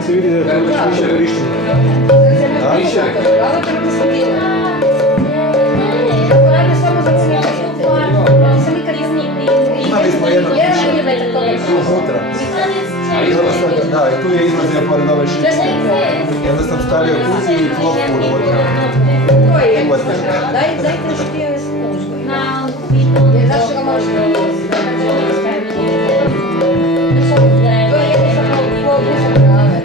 nek se vidi da je to već više korišteno. Više? Imali smo jedno piše tu unutra. Da, i tu je izlazio pored ove šice. I onda sam stavio kući i klopku unutra. Dajte što ti je spuško. Jer zašto ga možeš to je jednostavno pogušan prave.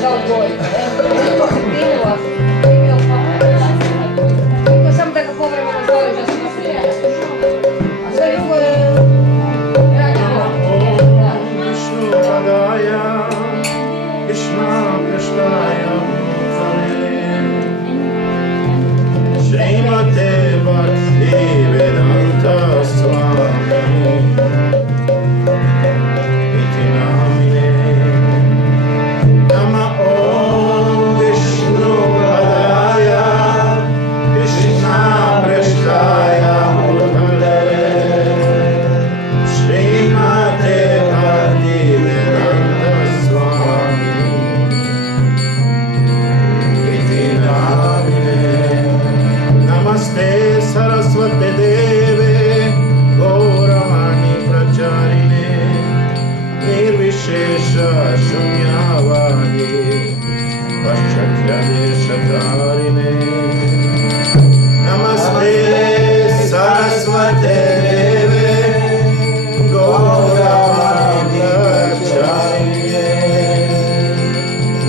Za odgojiti. To se primila. Niko samo da ga povremeno zoveš da se poslije. A sve drugo je radnjava. Krishna Krishna Srimate Bhakti Vedanta Swami Iti Namine Nama Om Vishnu Padaya Krishna Prasthaya Murtale Srimate Bhakti Vedanta Swami Iti Namine Namaste Saraswate Deve Gauravani Pracharine Nirvishesha Shunyavadi Paschatya Deshatarine Namaste Saraswate Deve Gauravani Pracharine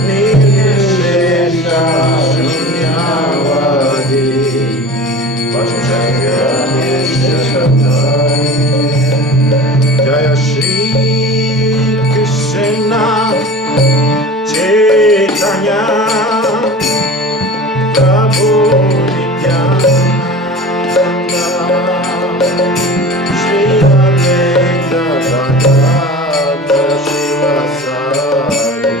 Nirvishesha Shunyavadi Jaya Shri Krishna Chaitanya Prabhu Nityananda Shri Advaita Gadadhara Srivasadi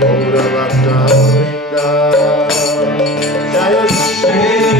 Gaura Bhakta Vrinda Jaya Shri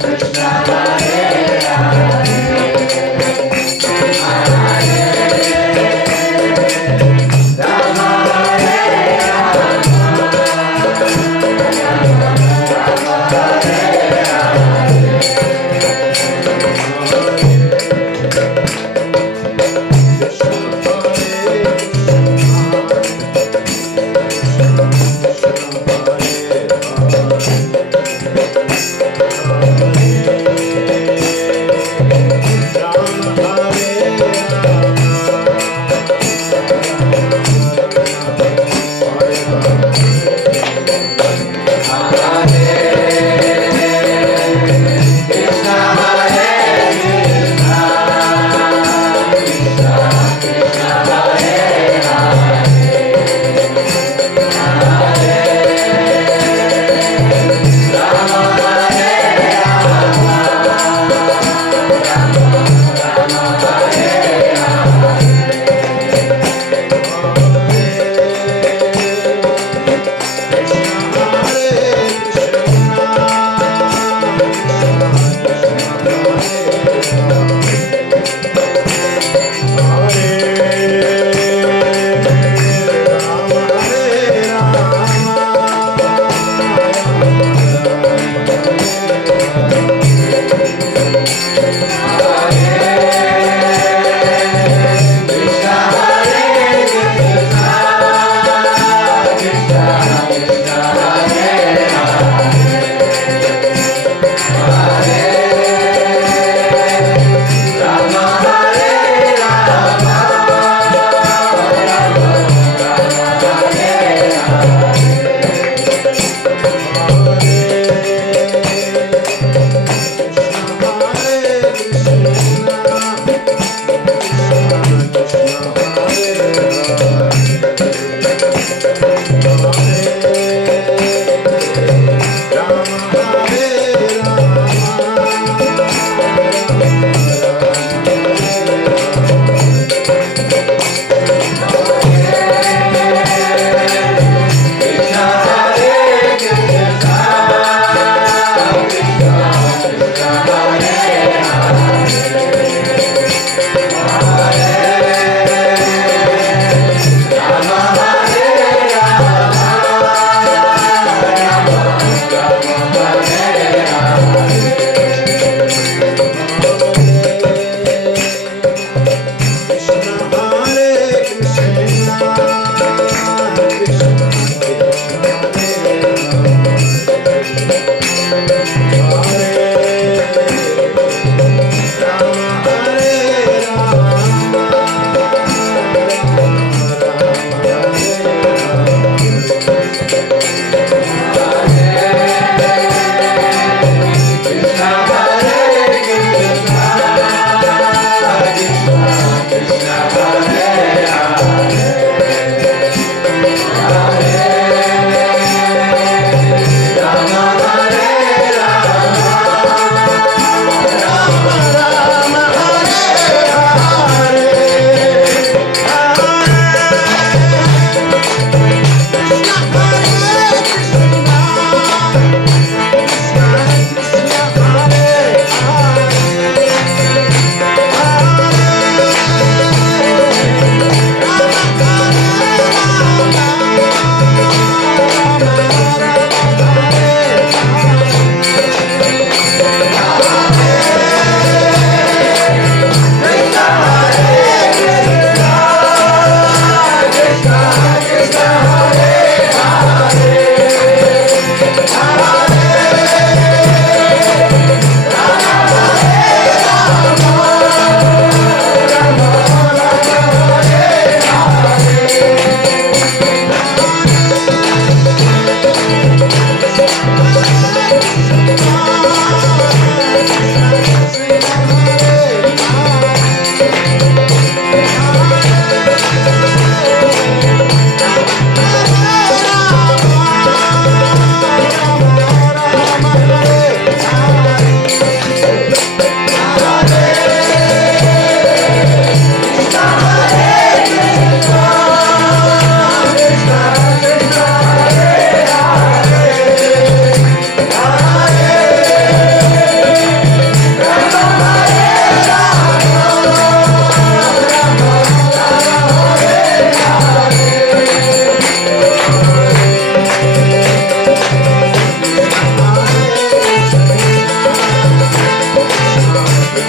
Hare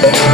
Hare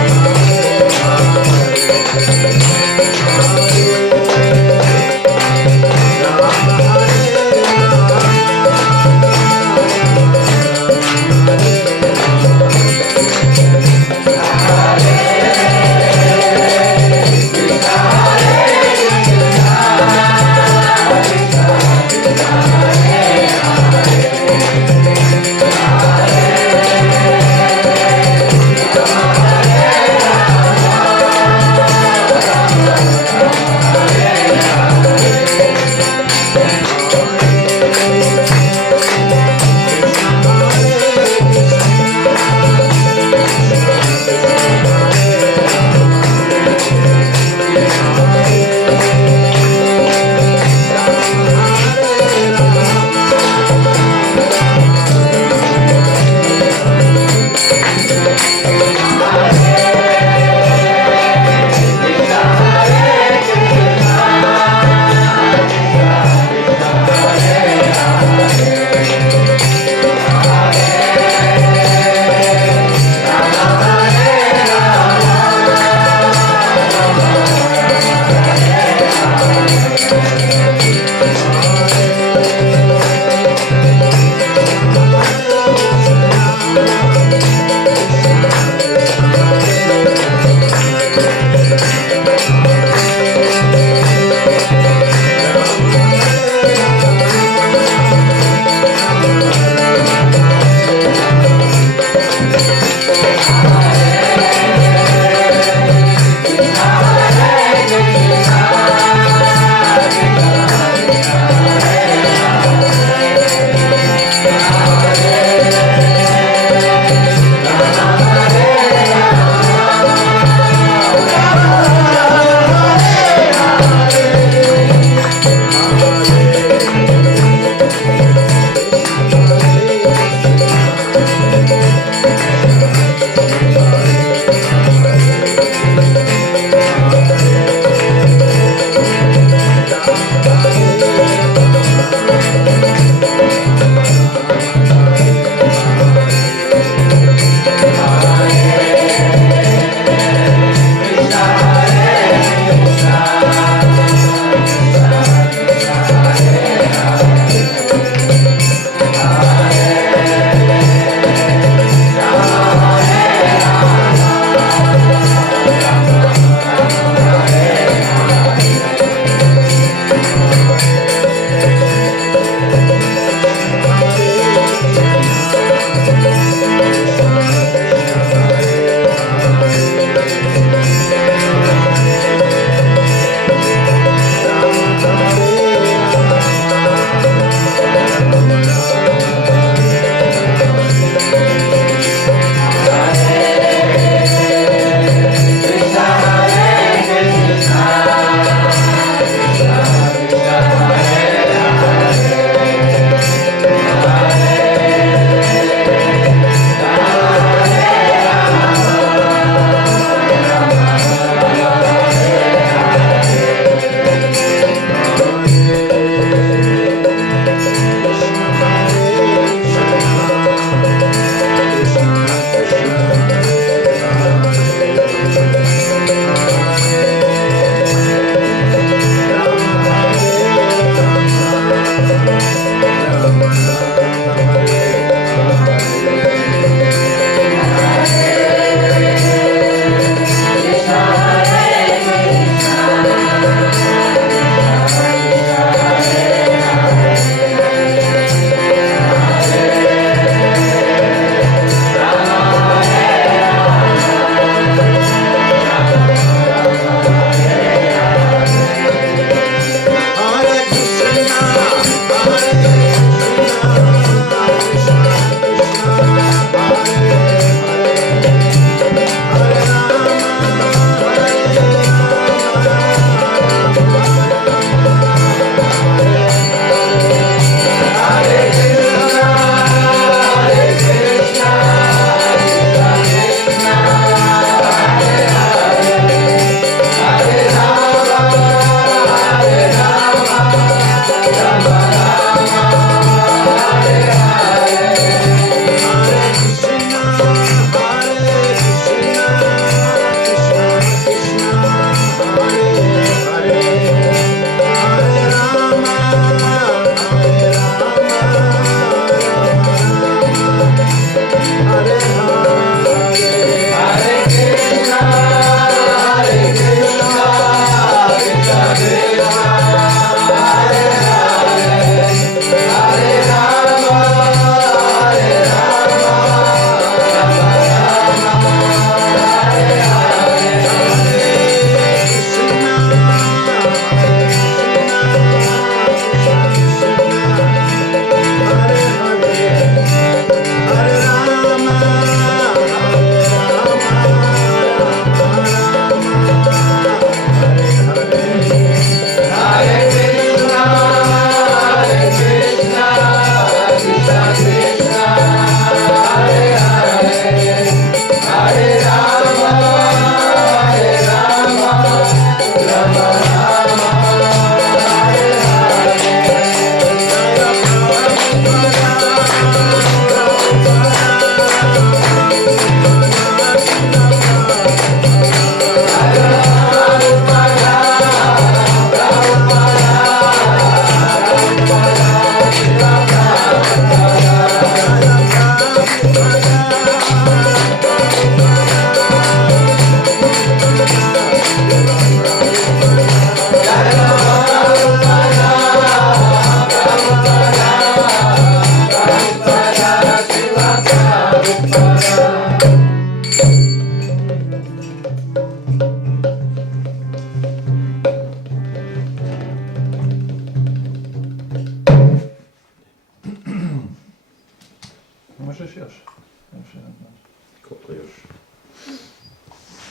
još.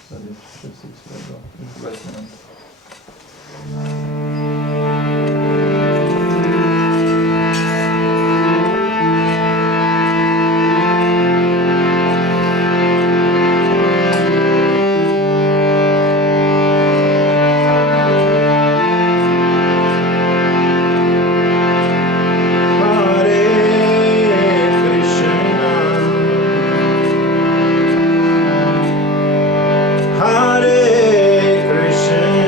Sad je 6 svega, 20 minuta. Hare Krishna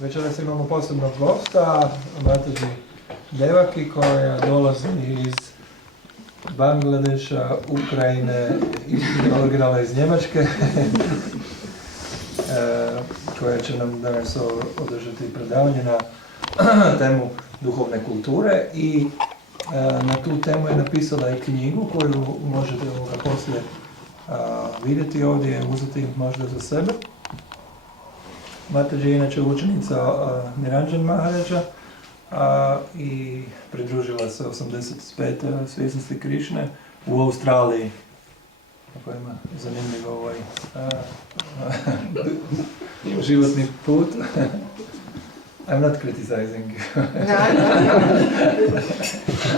Večeras imamo posebnog gosta, Mataji Devaki, koja dolazi iz Bangladeša, Ukrajine i originala iz Njemačke, koja će nam danas održati predavanje na temu duhovne kulture i na tu temu je napisala i knjigu koju možete poslije vidjeti ovdje, uzeti možda za sebe. Mataji je inače učenica Niranjan Maharaja i pridružila se 85. svjesnosti Krišne u Australiji. Tako ima zanimljiv životni put. I'm not criticizing you. No.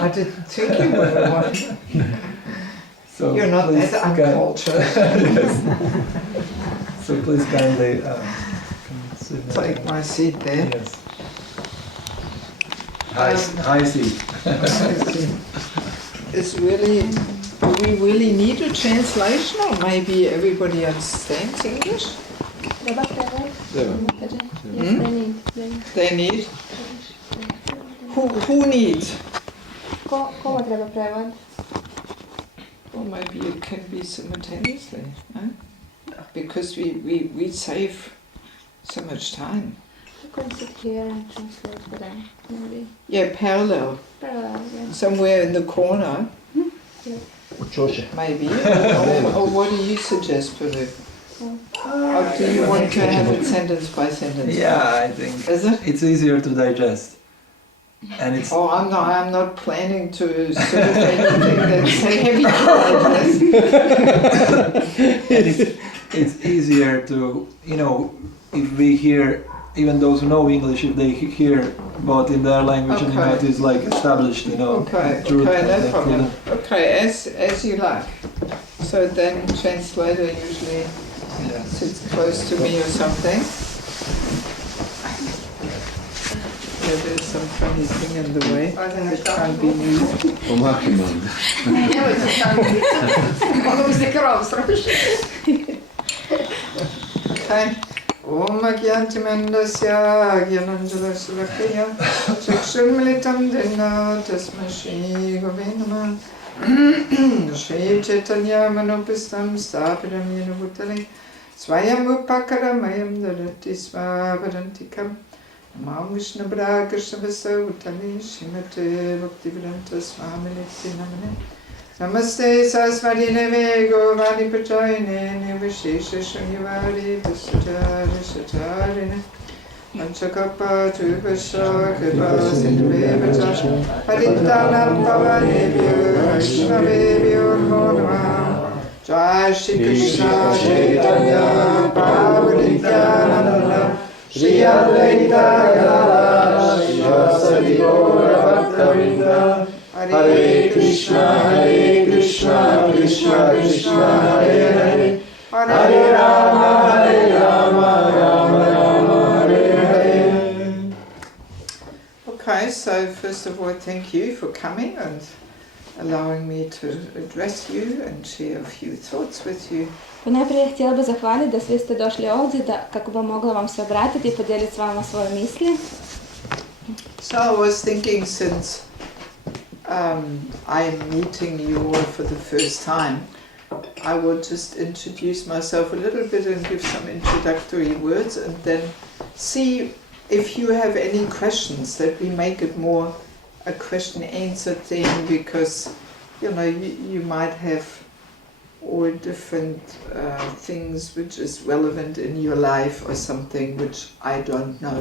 I didn't think you were one. So You're not that uncultured. Yes. So please kindly sit there. Take my seat there. Yes. High seat. It's really, do we really need a translation, or maybe everybody understands English? They need. Who needs? Kome treba prevod? Or maybe it can be simultaneously, no? Because we save so much time. You can sit here and translate for them, maybe. Yeah, parallel. Parallel, yeah. Somewhere in the corner, maybe. Or what do you suggest for the? Or do you want to have it sentence by sentence? Yeah, I think Is it? it's easier to digest. And it's Oh, I'm not planning to serve anything that's heavy to digest. it's easier to, if we hear, even those who know English, if they hear both in their language and Okay. it is like established, Okay, truth okay, of no that problem. freedom. Okay, as you like. So then translator usually Yeah. sits close to me or something. Yeah, there's some funny thing in the way. It can't be moved. Nemojte staviti. Ono mi se krov sruši. Okay. Om Agyantimandasya Agyananjala Sulakaya Chakshurmilitam Dena Tasma Shri Govindama Shri Chaitanya Manopistam Stapidam Yenavutale Swayam Upakaramayam Dadati Swavadantikam Namam Vishnu Bragashvasa Utale Shimate Bhaktivedanta Swami Namane Namaste Saraswati Deve Govani Pachayane Nivashesha Shunyavari Dasachari Sacharine Panchakapa Tuvasha Kripa Sindhuvevacha Parintanam Pavanebhyo Vaishnavebhyo Namo Namaha Jai Shri Krishna Chaitanya Prabhu Nityananda Shri Advaita Gadadhara Srivasadi Gaura Bhaktavinda Hare Krishna Krishna Krishna Hare Hare Hare Rama Rama Rama Hare Hare. Okay, so first of all, thank you for coming and allowing me to address you and share a few thoughts with you. Najprije htjela bih zahvaliti da svi ste došli ovdje kako bi mogla vam se obratiti i podijeliti s vama svoje misli. So I was thinking, since I'm meeting you all for the first time, I will just introduce myself a little bit and give some introductory words, and then see if you have any questions, that we make it more a question-answer thing, because you might have all different things which is relevant in your life or something which I don't know,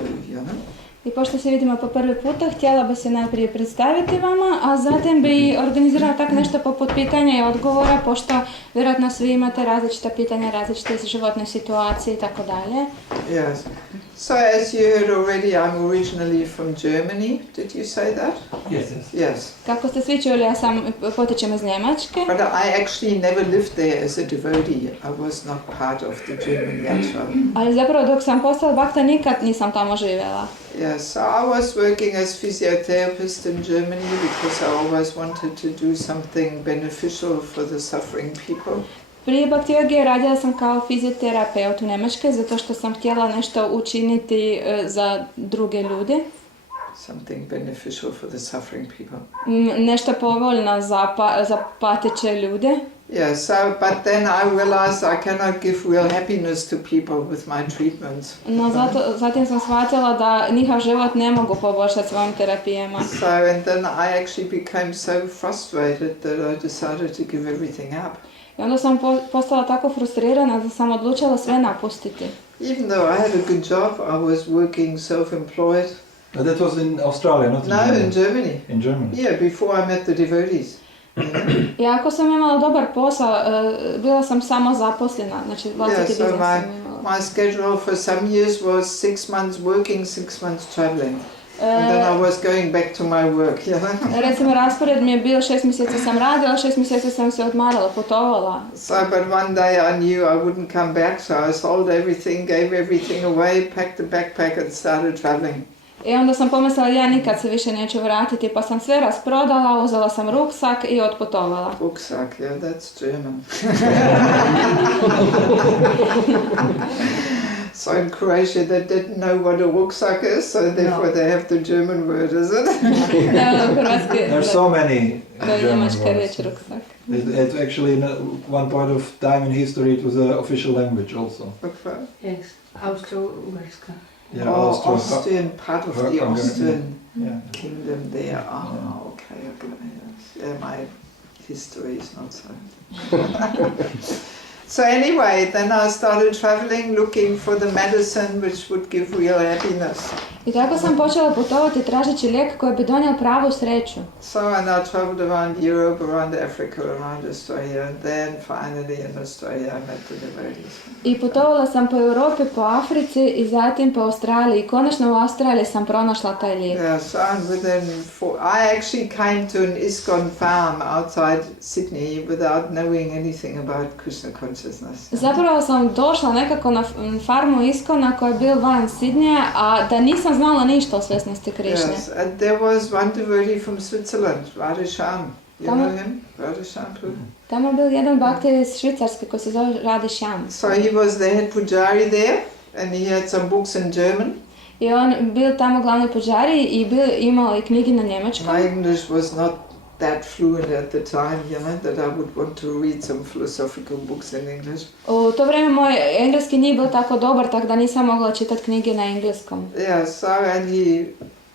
I pošto se vidimo po prvi puta, htjela bi se najprije predstaviti vama, a zatim bi organizirala tako nešto poput pitanja i odgovora, pošto vjerojatno svi imate različita pitanja, različite životne situacije i tako dalje. Yes. So as you heard already, I'm originally from Germany. Did you say that? Yes. Kako ste svi čuli, ja sam potičem iz Njemačke. But I actually never lived there as a devotee. I was not part of the German yatra. Ali zapravo dok sam postala bakta nikad nisam tamo živjela. Yes, so I was working as physiotherapist in Germany because I always wanted to do something beneficial for the suffering people. Prije bhakti jogije radila sam kao fizioterapeut u Njemačkoj zato što sam htjela nešto učiniti za druge ljude. Something beneficial for the suffering people. Nešto povoljno za pateće ljude. Yeah, so but then I realized I cannot give real happiness to people with my treatments. No zatim sam shvatila da njihov život ne mogu poboljšati svojim terapijama. So and then I actually became so frustrated that I decided to give everything up. I onda sam postala tako frustrirana da sam odlučila sve napustiti. Even though I had a good job, I was working self-employed. But that was in Australia, not in Germany. No, in Germany. In Germany. Yeah, before I met the devotees. Iako sam imala dobar posao, bila sam samo zaposlena, znači vlastiti biznis sam imala. My schedule for some years was 6 months working, 6 months traveling. And then I was going back to my work, Recimo, raspored mi je bio 6 mjeseci sam radila, 6 mjeseci sam se odmarala, putovala. So, but one day I knew I wouldn't come back, so I sold everything, gave everything away, packed the backpack and started traveling. I onda sam pomislila ja nikad se više neću vratiti, pa sam sve rasprodala, uzela sam ruksak i otputovala. Rucksack, yeah, that's German. So in Croatia they didn't know what a rucksack is, so therefore they have the German word, is it? There's so many German words. Ruksak. It's actually in one point of time in history it was an official language also. Okay. Yes, Austro-Ugarska. Yeah, Austrian, part of the Austrian yeah. kingdom there. Yeah. Okay. Yes. Yeah, my history is not so. So anyway, then I started traveling, looking for the medicine which would give real happiness. I tako sam počela putovati tražeći lijek koji bi donio pravu sreću. So and I traveled around Europe, around Africa, around Australia, and then finally in Australia I met the devotees. I putovala sam po Europi, po Africi i zatim po Australiji. Konačno u Australiji sam pronašla taj lijek. Yeah, so I actually came to an ISKCON farm outside Sydney without knowing anything about Krishna consciousness. Zapravo sam došla nekako na farmu ISKCONa koja je bil van Sidneja, a da nisam znala ništa o svjesnosti Krišne. Yes, and there was one devotee from Switzerland, Radhesham. You know him? Radhesham Prabhu. Tamo je bil jedan bhakti iz Švicarske koji se zove Radhesham. So he was the head pujari there, and he had some books in German. I on bil tamo glavni puđari i imao i knjige na njemačkom. My English was not that fluent at the time, that I would want to read some philosophical books in English. U to vrijeme moj engleski nije bio tako dobar, tako da nisam mogla čitati knjige na engleskom. Yeah, so and he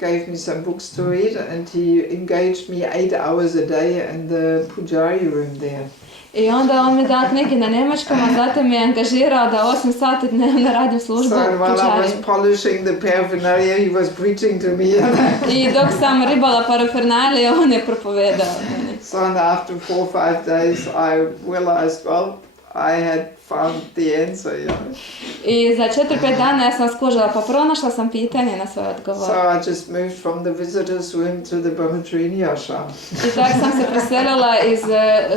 gave me some books to read, and he engaged me 8 hours a day in the pujari room there. I onda on mi dao knjige na njemačkom, a zatim me angažirao da 8 sati dnevno radim službu So while I kućari. was polishing the paraphernalia, he was preaching to me. I dok sam ribala parafernalije, on je propovedao. So and after 4 or 5 days, I realized, well, I had found the answer, you know. I za 4-5 dana ja sam skužila, pa pronašla sam pitanje na svoj odgovor. So I just moved from the visitor's room to the Brahmacharini ashram. I tako sam se preselila iz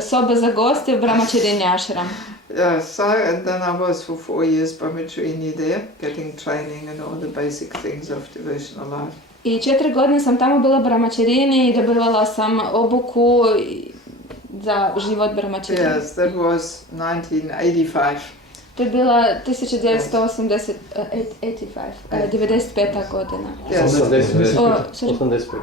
sobe za goste u Brahmacharini ashram. Yeah, so and then I was for 4 years Brahmacharini there, getting training and all the basic things of devotional life. I 4 godine sam tamo bila u Brahmacharini i dobivala sam obuku za život Brahmacharini. Yes, that was 1985. To je bila 95. godina. Yes.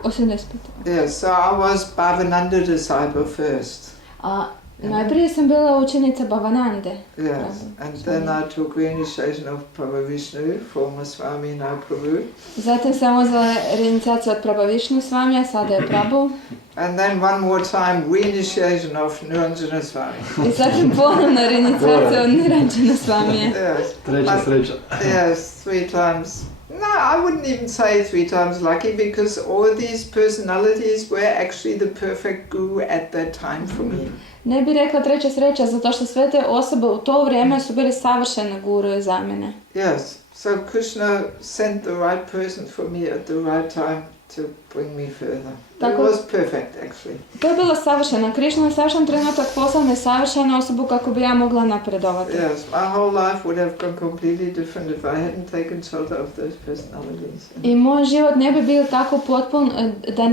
85. Yes, so I was Bhavananda disciple first. A najprije sam bila učenica Bhavanande. Yes, and then I took reinitiation of Prabhu Vishnu, former Swami, now Prabhu. Zatim sam uzela reiniciaciju od Prabhu Vishnu Swamija, sada je Prabhu. And then one more time, reinitiation of Niranjana Swami. I zatim ponovno reiniciaciju od Niranjana Swamija. Yes. Treća sreća. Yes, 3 times. No, I wouldn't even say 3 times lucky because all these personalities were actually the perfect guru at that time for me. Ne bi rekla treća sreća, zato što sve te osobe u to vrijeme su bili savršene guruje za mene. Yes, so Krishna sent the right person for me at the right time to bring me further. That was perfect, actually. To je bilo savršeno. Krišna je savršen trenutak poslao me savršenu osobu kako bi ja mogla napredovati. Yes, my whole life would have gone completely different if I hadn't taken shelter of those personalities. I moj život ne bi bio tako potpun da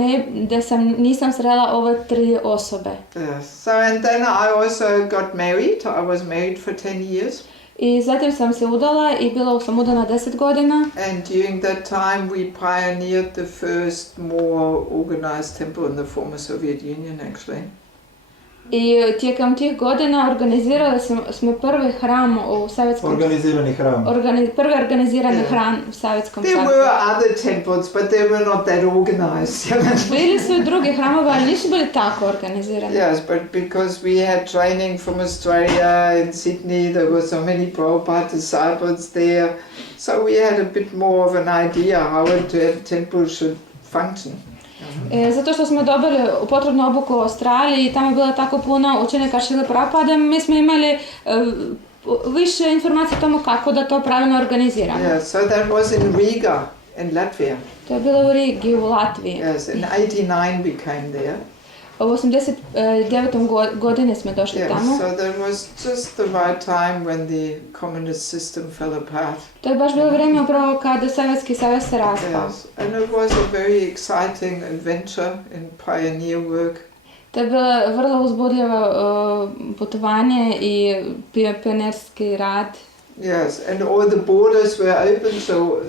nisam srela ove 3 osobe. Yes, so and then I also got married. I was married for 10 years. I zatim sam se udala i bila sam udana 10 godina. And during that time we pioneered the first more organized temple in the former Soviet Union, actually. I tijekom tih godina organizirali smo prvi hram u Sovjetskom... Organizirani hram. Prvi organizirani hram u Sovjetskom There savezu. were other temples, but they were not that organized. Bili su i drugi hramovi, ali nisu bili tako organizirani. Yes, but because we had training from Australia in Sydney, there were so many Prabhupada disciples there, so we had a bit more of an idea how a temple should function. Zato što smo dobili potrebnu obuku u Australiji i tamo je bilo tako puno učenika Šrile Prabhupada, mi smo imali više informacija o tomu kako da to pravilno organiziramo. Yeah, so that was in Riga, in Latvia. To je bilo u Rigi, u Latviji. Yes, in 89 we came there. U 89. godini smo došli tamo. So that was just the right time when the communist system fell apart. To je baš bilo vrijeme upravo kada Sovjetski savez se raspao. Yes, and it was a very exciting adventure in pioneer work. To je bilo vrlo uzbudljivo putovanje i pionerski rad. Yes, and all the borders were open,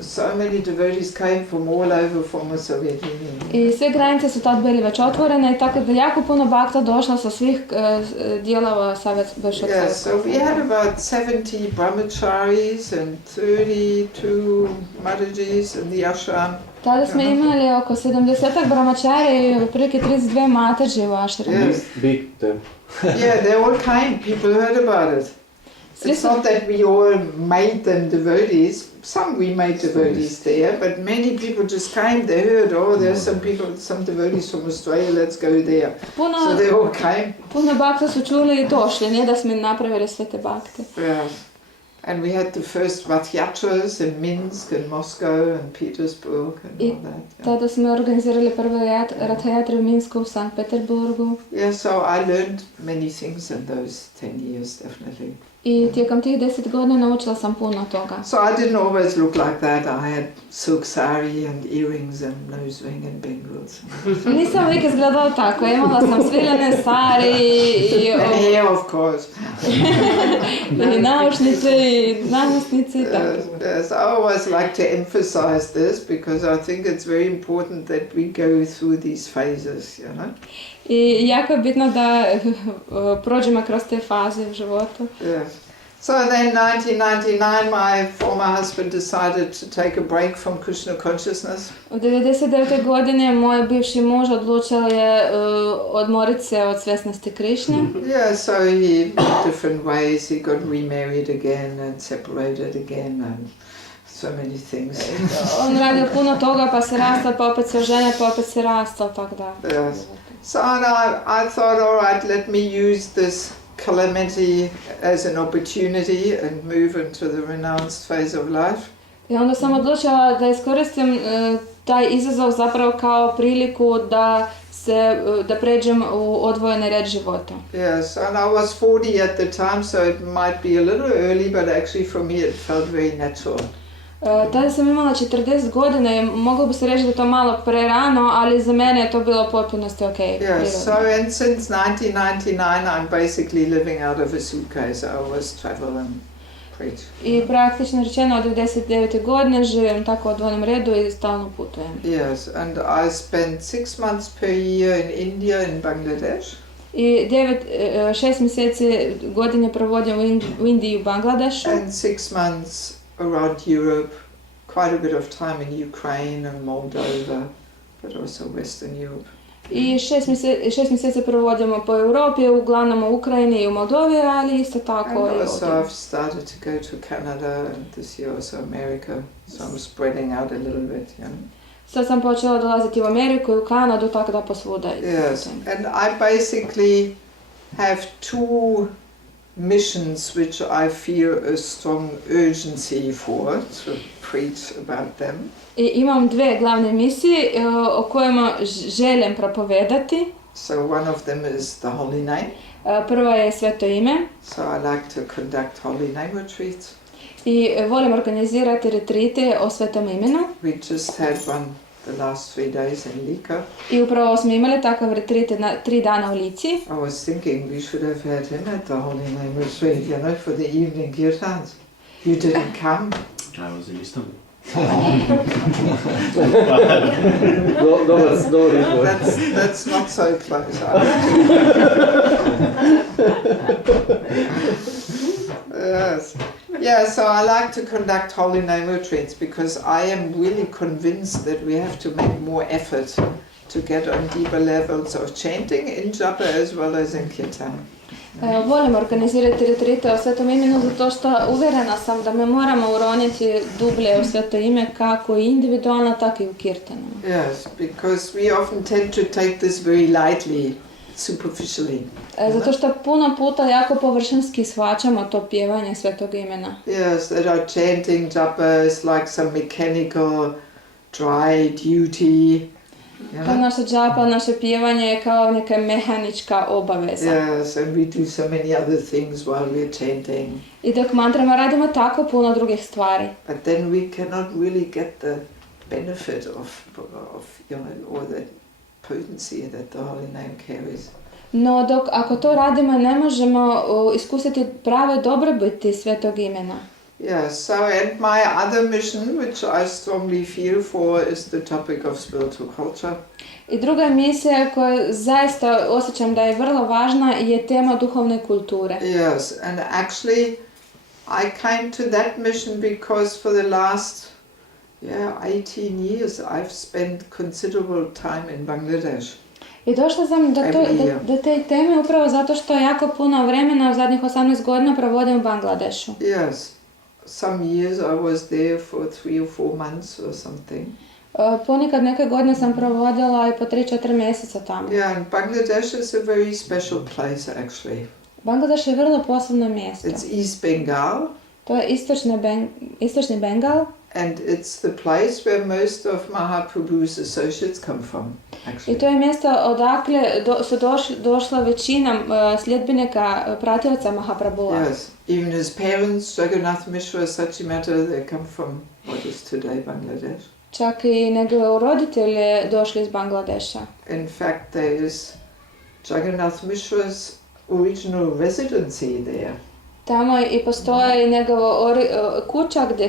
so many devotees came from all over former Soviet Union. I sve granice su tad bili već otvorene i tako da jako puno bakta došlo sa svih dijelova bivšeg Yes, so we had about 70 brahmacharis and 32 Matajis in the ashram. Tada smo imali oko 70 brahmačara i otprilike 32 Mataji u ashramu. Yes. Big them. Yeah, they all came. People heard about it. It's not that we all made them devotees. Some we made devotees there, but many people just came. They heard, oh, there's some people, some devotees from Australia. Let's go there. So they all came. Puno bakta su čuli i došli, nije da smo napravili sve te bakte. Yeah. And we had the first Rath-yatras in Minsk and Moscow and Petersburg and all that. Tada smo organizirali prve Rath-yatre u Minsku, u Sankt Peterburgu. Yeah, so I learned many things in those 10 years, definitely. I tijekom tih 10 godina naučila sam puno toga. So I didn't always look like that. I had silk sari and earrings and nose ring and bangles. Nisam uvijek izgledala tako, imala sam sviljene sari i... And hair, of course. I naušnice i nanosnice i tako. Yes, I always like to emphasize this because I think it's very important that we go through these phases, you know. I jako je bitno da prođemo kroz te faze u životu. Yes. So then 1999 my former husband decided to take a break from Krishna consciousness. U 99. godine moj bivši muž odlučio je odmoriti se od svjesnosti Krišne. Yeah, so he different ways, he got remarried again and separated again and so many things. On radio puno toga, pa se rastao, pa opet se oženio, pa opet se rastao, tako da. Yes. So I thought, all right, let me use this calamity as an opportunity and move into the renounced phase of life. I onda sam odlučila da iskoristim taj izazov zapravo kao priliku da pređem u odvojeni red života. Yes, and I was 40 at the time, so it might be a little early, but actually for me it felt very natural. Tada sam imala 40 godina i moglo bi se reći da je to malo prerano, ali za mene je to bilo potpunosti ok. Yes, so and since 1999 I'm basically living out of a suitcase. I always travel and preach. I praktično rečeno od 99. godine živim tako u odvojenom redu i stalno putujem. Yes, and I spend 6 months per year in India and Bangladesh. I 6 mjeseci godine provodim u Indiji i u Bangladešu. And 6 months around Europe, quite a bit of time in Ukraine and Moldova, but also Western Europe. I 6 mjeseci provodimo po Europi, uglavnom u Ukrajini i u Moldovi, ali isto tako And i also ovdje. I've started to go to Canada and this year also America, so I'm spreading out a little bit, you know. Sad sam počela dolaziti u Ameriku i u Kanadu, tako da posvuda Yes, putujem. and I basically have two missions which I feel a strong urgency for to preach about them. I imam dve glavne misije o kojima želim propovedati. So one of them is the Holy Name. Prva je Sveto ime. So I like to conduct Holy Name retreats. I volim organizirati retrite o Svetom imenu. We just had one the last 3 days in Lika. I upravo smo imali takav retreat na 3 dana u Lici. I was thinking we should have had him at the Holy Name retreat, you know, for the evening kirtans. You didn't come. I was in Istanbul. That's not so close. Yes. Yeah, so I like to conduct Holy Name retreats because I am really convinced that we have to make more effort to get on deeper levels of chanting in japa as well as in kirtan. Volim organizirati retrite o Svetom imenu zato što uvjerena sam da me moramo uroniti dublje u Sveto ime kako individualno, tako i u kirtanu. Yes, because we often tend to take this very lightly, superficially. Zato što puno puta jako površinski shvaćamo to pjevanje Svetog imena. Yes, that our chanting japa is like some mechanical, dry duty. To naša džapa, naše pjevanje je kao neka mehanička obaveza. Yes, and we do so many other things while we're chanting. I dok mantrama radimo tako puno drugih stvari. But then we cannot really get the benefit of you know, or the potency that the Holy Name carries. No dok ako to radimo ne možemo iskusiti prave dobrobiti Svetog imena. Yes, so and my other mission, which I strongly feel for, is the topic of spiritual culture. I druga misija koju zaista osjećam da je vrlo važna je tema duhovne kulture. Yes, and actually I came to that mission because for the last 18 years I've spent considerable time in Bangladesh. I došla sam do te teme upravo zato što jako puno vremena u zadnjih 18 godina provodim u Bangladešu. Yes, some years I was there for 3 or 4 months or something. Ponekad neke godine sam provodila i po 3-4 mjeseca tamo. Yeah, and Bangladesh is a very special place actually. Bangladeš je vrlo posebno mjesto. It's East Bengal. To je istočni Bengal. And it's the place where most of Mahaprabhu's associates come from, actually. I to je mjesto odakle su došla većina sljedbenika pratioca Mahaprabhua. Yes, even his parents, Jagannath Mishra, Sachimata, they come from what is today Bangladesh. Čak i njegove roditelje došli iz Bangladeša. In fact, there is Jagannath Mishra's original residency there. Tamo i postoje njegova kuća gdje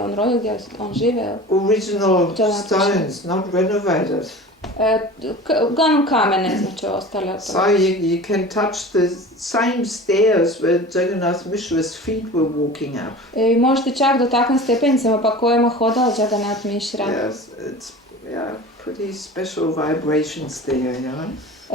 on rodio, gdje on žive. Original stones, not renovated. Uglavnom kamene, znači ostale od So toga. you can touch the same stairs where Jagannath Mishra's feet were walking up. I možete čak dotaknuti stepenicama pa kojima hodala Jagannath Mishra. Yes, it's pretty special vibrations there, you know.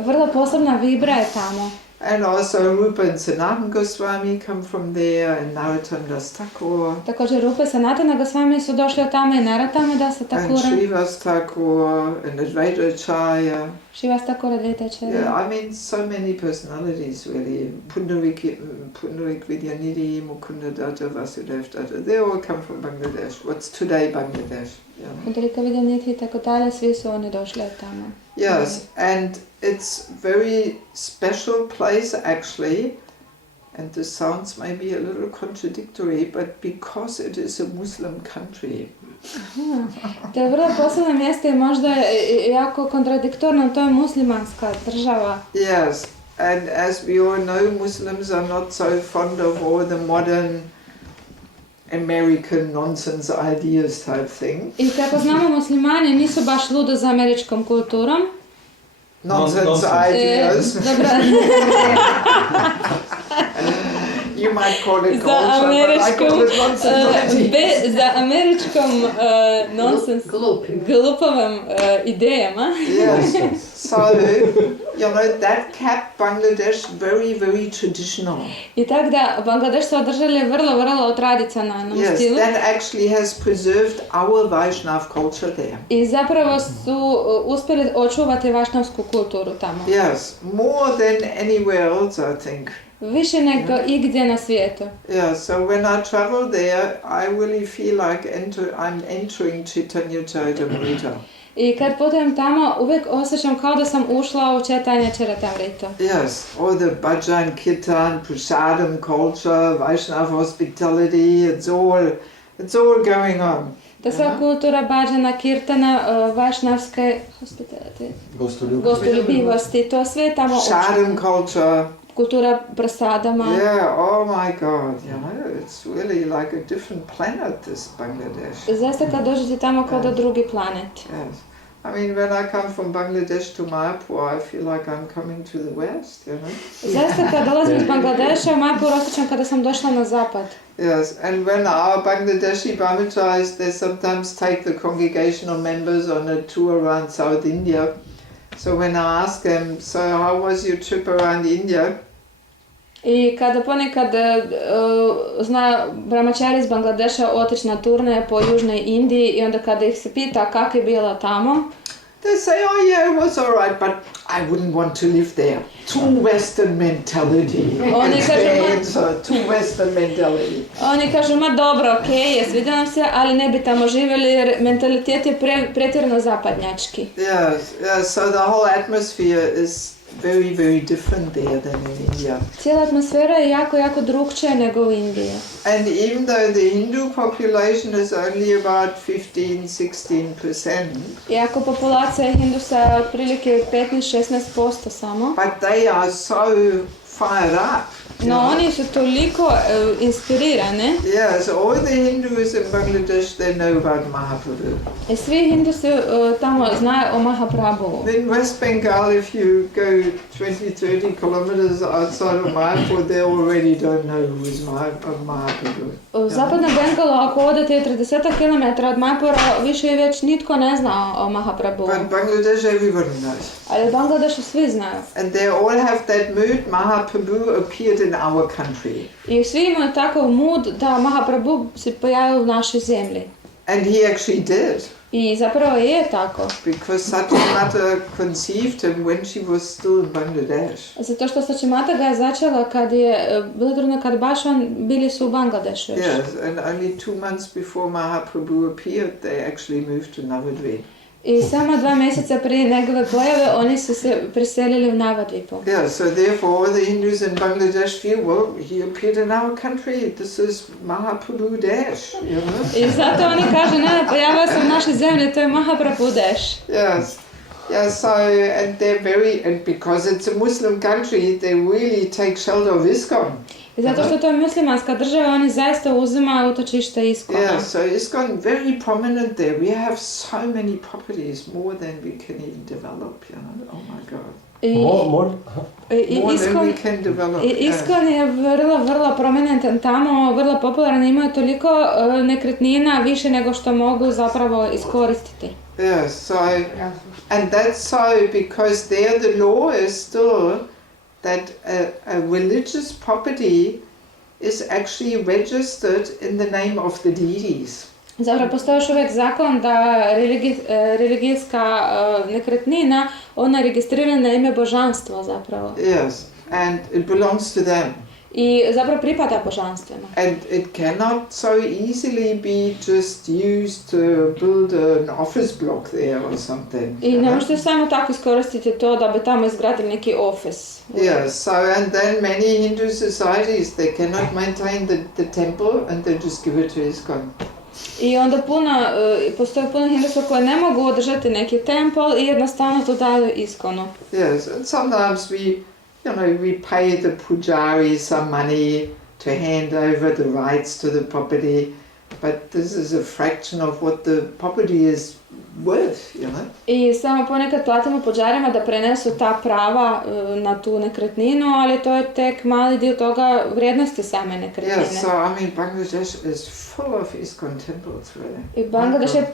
Vrlo posebna vibra je tamo. And also Rupa and Sanatana Goswami come from there, and Narottam Das Thakur, Također Rupa i Sanatana Goswami su došli od tamo i Narottama Dasa and Thakura, Srivas Thakur, and Advaita Acharya. Srivas Thakura, Advaitacharya. Yeah, I mean, so many personalities really. Pundarik Vidyanidhi, Mukunda Datta, Vasudev Datta, they all come from Bangladesh. What's today Bangladesh? Yeah. Pundarika Vidyanidhi i tako dalje, svi su oni došli od tamo. Yes, and it's very special place actually, and this sounds maybe a little contradictory, but because it is a Muslim country. To je vrlo posebno mjesto i možda je jako kontradiktorno, to je muslimanska država. Yes, and as we all know, Muslims are not so fond of all the modern American nonsense ideas type thing. I kako znamo, muslimani nisu baš ludo za američkom kulturom. Nonsense ideas. Dobro. You might call it Za culture, but I call it nonsense. za američkom nonsens, glupovim idejama. Yes. So, you know, that kept Bangladesh very, very traditional. I tako da Bangladeš su održali vrlo tradicionalnom Yes, stilu. that actually has preserved our Vaishnav culture there. I zapravo su uspjeli očuvati vašnavsku kulturu tamo. Yes, more than anywhere else, I think. Više nego igdje na svijetu. Yeah, so when I travel there, I really feel like I'm entering Chaitanya Charitamrita. I kad putujem tamo, uvijek osjećam kao da sam ušla u Chaitanya Charitamrita. Yes, all the bhajan, kirtan, prasadam culture, Vaishnav hospitality, it's all going on. Ta sva kultura bhajana, kirtana, vašnavske hospitality, gostoljubivosti, to sve tamo Prasadam culture. Kultura prasadama. Yeah, oh my God, you know, it's really like a different planet, this Bangladesh. Zaista kad dođete tamo kao da drugi planet. Yes. I mean, when I come from Bangladesh to Mayapur, I feel like I'm coming to the west, you know. Zaista kad dolazim iz Bangladeša, u Mayapur osjećam kada sam došla na zapad. Yes, and when our Bangladeshi brahmacharis, they sometimes take the congregational members on a tour around South India. So when I ask them, so how was your trip around India? I kada ponekad zna brahmačari iz Bangladeša otići na turne po Južnoj Indiji i onda kada ih se pita kako je bila tamo, They say, oh yeah, it was all right, but I wouldn't want to live there. Too Western mentality. It's the answer, too Western mentality. oni kažu, ma dobro, okej, sviđa nam se, ali ne bi tamo živjeli jer mentalitet je pretjerano zapadnjački. Yes, so the whole atmosphere is very, very different there than in India. Cijela atmosfera je jako drukčija nego u Indiji. And even though the Hindu population is only about 15-16%, Iako populacija Hindusa je otprilike 15-16% samo, but they are so fired up. no oni su toliko inspirirane Yes, all the Hindus in Bangladesh, they know about Mahaprabhu. i svi Hindusi tamo znaju o Mahaprabhu. In West Bengal, if you go 20-30 kilometers outside of Mayapur, they already don't know who is Mahaprabhu. U zapadnom Bengalu, ako odete 30 km od Mayapura, više i već nitko ne zna o Mahaprabhu. But Bangladesh, everybody knows. Ali u Bangladešu svi znaju. And they all have that mood, Mahaprabhu appeared in our country. I svi imaju takav mood da Mahaprabhu se pojavio u našoj zemlji. And he actually did. I zapravo je tako. Because Satyamata conceived him when she was still in Bangladesh. Zato što Satyamata ga je začela kad je bilo trudno kad baš bili su u Bangladešu. Yes, and only 2 months before Mahaprabhu appeared, they actually moved to Navadvip. I samo 2 mjeseca prije njegove pojave oni su se preselili u Navadvipu. Yeah, so therefore all the Hindus in Bangladesh feel, well, he appeared in our country, this is Mahaprabhu Dash, you know? I zato oni kažu, ne, pojavio sam u našoj zemlji, to je Mahaprabhu Dash. Yes. Yeah, so, and they're very, and because it's a Muslim country, they really take shelter of ISKCON. I zato što to je muslimanska država, oni zaista uzimaju utočište iskona. Yeah, so ISKCON very prominent there. We have so many properties, more than we can even develop, you know. Oh my God. More? More than we can develop. ISKCON je vrlo prominentan tamo, vrlo popularan, imaju toliko nekretnina više nego što mogu zapravo iskoristiti. Yeah, so, and that's so because there the law is still that a religious property is actually registered in the name of the deities. Zapravo postoji još uvijek zakon da religijska nekretnina, ona je registrirana na ime božanstva zapravo. Yes, and it belongs to them. I zapravo pripada božanstvima. And it cannot so easily be just used to build an office block there or something. I ne možete samo tako iskoristiti to da bi tamo izgradili neki office. Yeah, so and then many Hindu societies, they cannot maintain the temple and they just give it to ISKCON. I onda postoje puno hindustva koje ne mogu održati neki tempel i jednostavno to daju ISKCONu. Yes, and sometimes we pay the pujari some money to hand over the rights to the property, but this is a fraction of what the property is worth, you know. I samo ponekad platimo puđarima da prenesu ta prava na tu nekretninu, ali to je tek mali dio toga vrijednosti same nekretnine. Yeah, so I mean Bangladesh is full of ISKCON temples, really. I Bangladeš je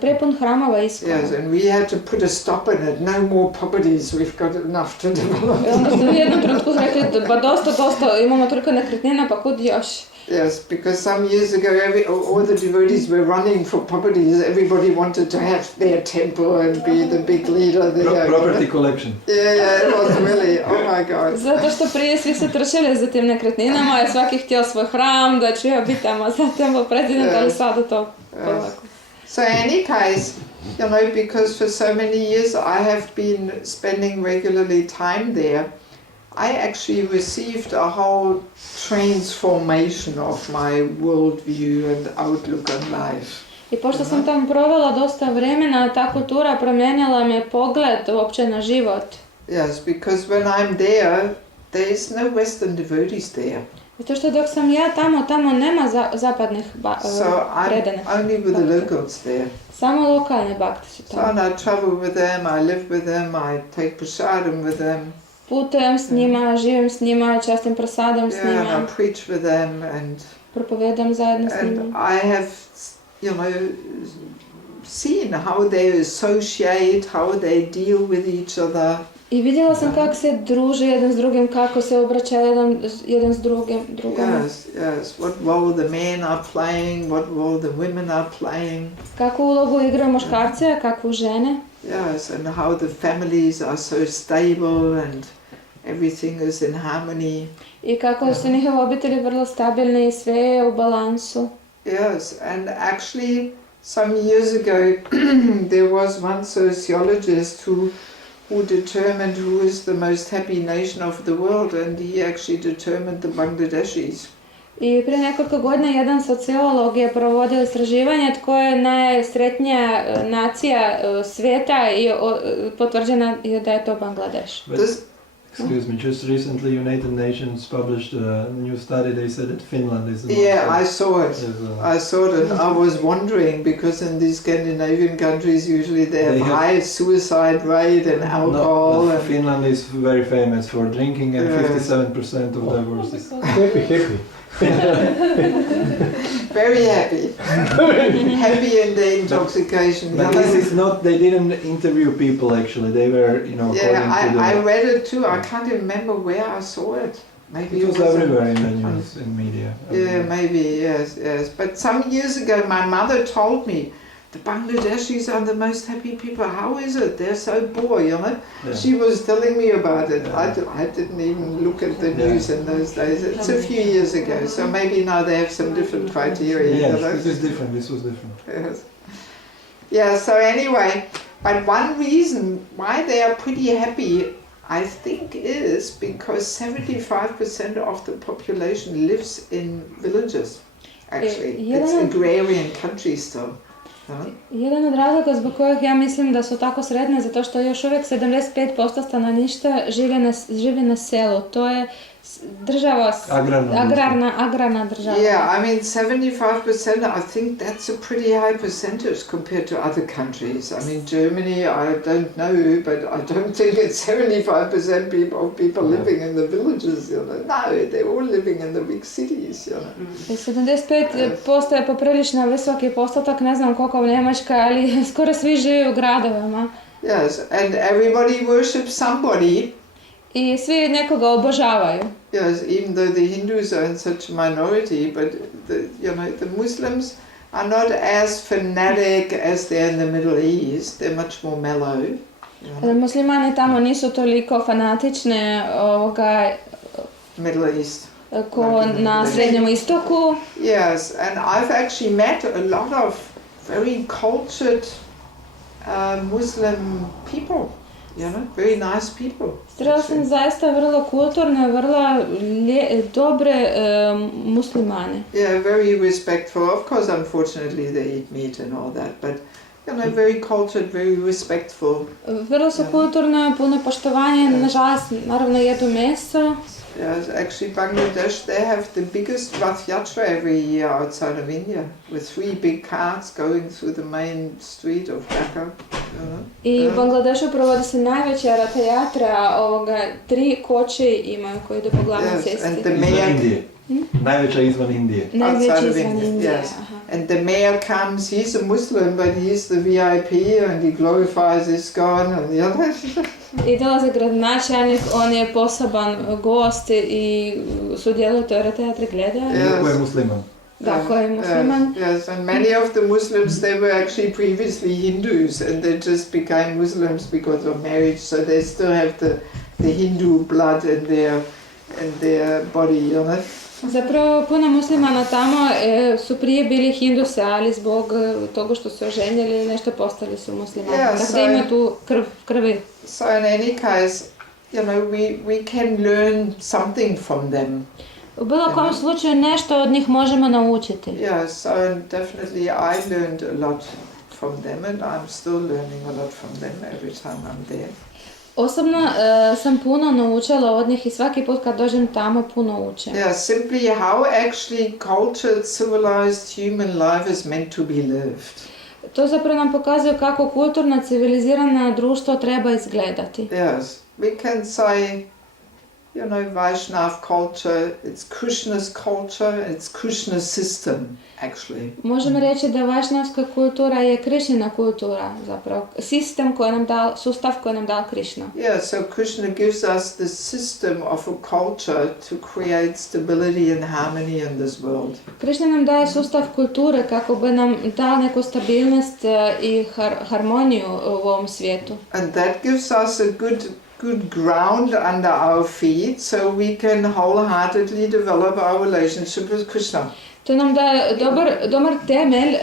prepun hramova ISKCOna. Yes, and we had to put a stop in it. No more properties. We've got enough to develop. I onda su u jednom trenutku rekli, ba dosta, imamo toliko nekretnina, pa kud još? Yes, because some years ago, all the devotees were running for properties. Everybody wanted to have their temple and be the big leader there. Property collection. Yeah, it was really, oh my God. Zato što prije svi se trčali za tim nekretninama i svaki htio svoj hram, da će ja biti tamo za tempo president, ali sada to polako. So in any case, because for so many years I have been spending regularly time there, I actually received a whole transformation of my worldview and outlook on life. I pošto sam tamo provela dosta vremena, ta kultura promijenila mi je pogled uopće na život. Yes, because when I'm there is no Western devotees there. Zato što dok sam ja tamo nema zapadnih So I'm only with the locals there. Samo lokalni bhakti su tamo. So I travel with them, I live with them, I take prasadam with them. Putujem s njima, živim s njima, častim prasadom s njima. Yeah, and I preach with them and propovijedam zajedno s njima. And I have, seen how they associate, how they deal with each other. I vidjela sam kako se druže jedan s drugim, kako se obraća jedan s drugom. Yes. What role the men are playing, what role the women are playing. Kakvu ulogu igraju muškarci, a kakvu žene. Yes, and how the families are so stable and everything is in harmony. I kako su njihove obitelji vrlo stabilne i sve je u balansu. Yes, and actually some years ago there was one sociologist who determined who is the most happy nation of the world, and he actually determined the Bangladeshis. I prije nekoliko godina jedan sociolog je provodio istraživanje tko je najsretnija nacija svijeta i potvrđena je da je to Bangladeš. Excuse me, just recently United Nations published a new study. They said that Finland is the most. Yeah, I saw it. I saw it and I was wondering because in these Scandinavian countries usually they have high suicide rate and alcohol. No, Finland is very famous for drinking and 57% of divorces. Happy. Very happy. Happy in the intoxication. But this is not, they didn't interview people actually, they were, I read it too, I can't remember where I saw it. Maybe it was everywhere in the news, in media. Yeah, maybe, yes. But some years ago my mother told me, the Bangladeshis are the most happy people. How is it? They're so poor, Yeah. She was telling me about it. I didn't even look at the news in those days. It's a few years ago, so maybe now they have some different criteria. Yes, this was different. Yes. Yeah, so anyway, but one reason why they are pretty happy, I think, is because 75% of the population lives in villages. Actually, it's agrarian country still. Jedan od razloga zbog kojeg ja mislim da su tako sretne, zato što još uvijek 75% stanovništva živi na selu. To je država, agrarna država. Yeah, I mean 75%, I think that's a pretty high percentage compared to other countries. I mean Germany, I don't know, but I don't think it's 75% of people living in the villages, you know. No, they're all living in the big cities, you know. 75% je poprilično visoki postotak, ne znam koliko u Njemačkoj, ali skoro svi žive u gradovima. Yes, and everybody worships somebody. I svi nekoga obožavaju. Yes, even though the Hindus are in such a minority, but the Muslims are not as fanatic as they are in the Middle East. They're much more mellow. Muslimani tamo nisu toliko fanatične Middle East. Ko na Srednjem istoku. Yes, and I've actually met a lot of very cultured Muslim people. Very nice people. Srela sam zaista vrlo kulturne, vrlo dobre muslimane. Yeah, very respectful. Of course, unfortunately, they eat meat and all that, but very cultured, very respectful. Vrlo su kulturne, puno poštovanja, nažalost, naravno jedu meso. Yes, actually Bangladesh, they have the biggest Rath Yatra every year outside of India, with 3 big carts going through the main street of Dhaka. I u Bangladešu provodi se najveća Rath Yatra, 3 koče imaju koji idu po glavnoj cesti. And the mayor, Najveća izvan Indije. Najveća izvan Indije. Yes. And the mayor comes, he's a Muslim, but he's the VIP and he glorifies ISKCON and the other. I dolazi gradonačelnik, on je poseban gost i sudjeluje u toj Rath Yatri, gleda. Ko je musliman. Da, ko je musliman. Yes, and many of the Muslims, they were actually previously Hindus and they just became Muslims because of marriage, so they still have the Hindu blood in their body, you know. Zapravo puno muslimana tamo su prije bili Hinduse, ali zbog toga što su oženjeli ili nešto postali su muslimani. Tako da ima tu krvi. So in any case, we can learn something from them. U bilo kom slučaju nešto od njih možemo naučiti. Yeah, so definitely I learned a lot from them and I'm still learning a lot from them every time I'm there. Osobno sam puno naučila od njih i svaki put kad dođem tamo puno učim. Yeah, simply how actually cultured, civilized human life is meant to be lived. To zapravo nam pokazuje kako kulturno civilizirano društvo treba izgledati. Yes, we can say, Vaishnav culture, it's Krishna's culture, it's Krishna's system, actually. Možemo reći da Vašnavska kultura je Krišnina kultura, zapravo sistem koji nam dal, sustav koji nam dal Krishna. Yeah, so Krishna gives us the system of a culture to create stability and harmony in this world. Krishna nam daje sustav kulture kako bi nam dao neku stabilnost i harmoniju u ovom svijetu. And that gives us a good ground under our feet so we can wholeheartedly develop our relationship with Krishna. To nam daje dobar temelj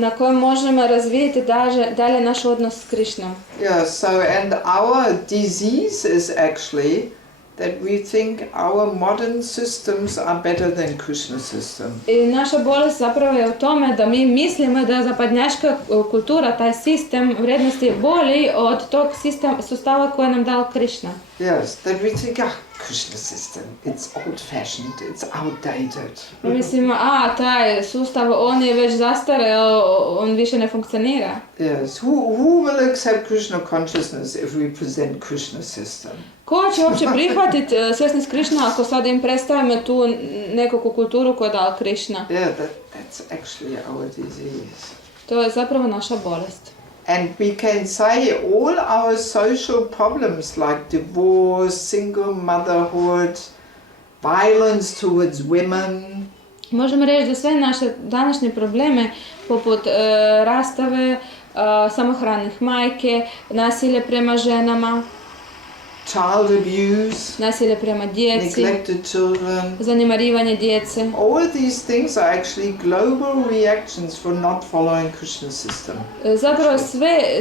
na kojem možemo razvijeti dalje naš odnos s Krishnom. Yeah, so and our disease is actually that we think our modern systems are better than Krishna's system. I naša bolest zapravo je u tome da mi mislimo da zapadnjačka kultura, taj sistem vrijednosti je bolji od tog sustava koji nam dao Krishna. Yes, that we think, Krishna's system, it's old-fashioned, it's outdated. Mislimo, taj sustav, on je već zastareo, on više ne funkcionira. Yes, who will accept Krishna consciousness if we present Krishna's system? Ko će uopće prihvatiti svjesnost Krishna ako sad im predstavimo tu nekakvu kulturu koju je dao Krishna? Yeah, that's actually our disease. To je zapravo naša bolest. And we can say all our social problems like divorce, single motherhood, violence towards women. Možemo reći da sve naše današnje probleme poput rastave, samohranih majke, nasilje prema ženama, child abuse, nasilje prema djeci, neglected children, zanemarivanje djece. all these things are actually global reactions for not following Krishna's system. Zapravo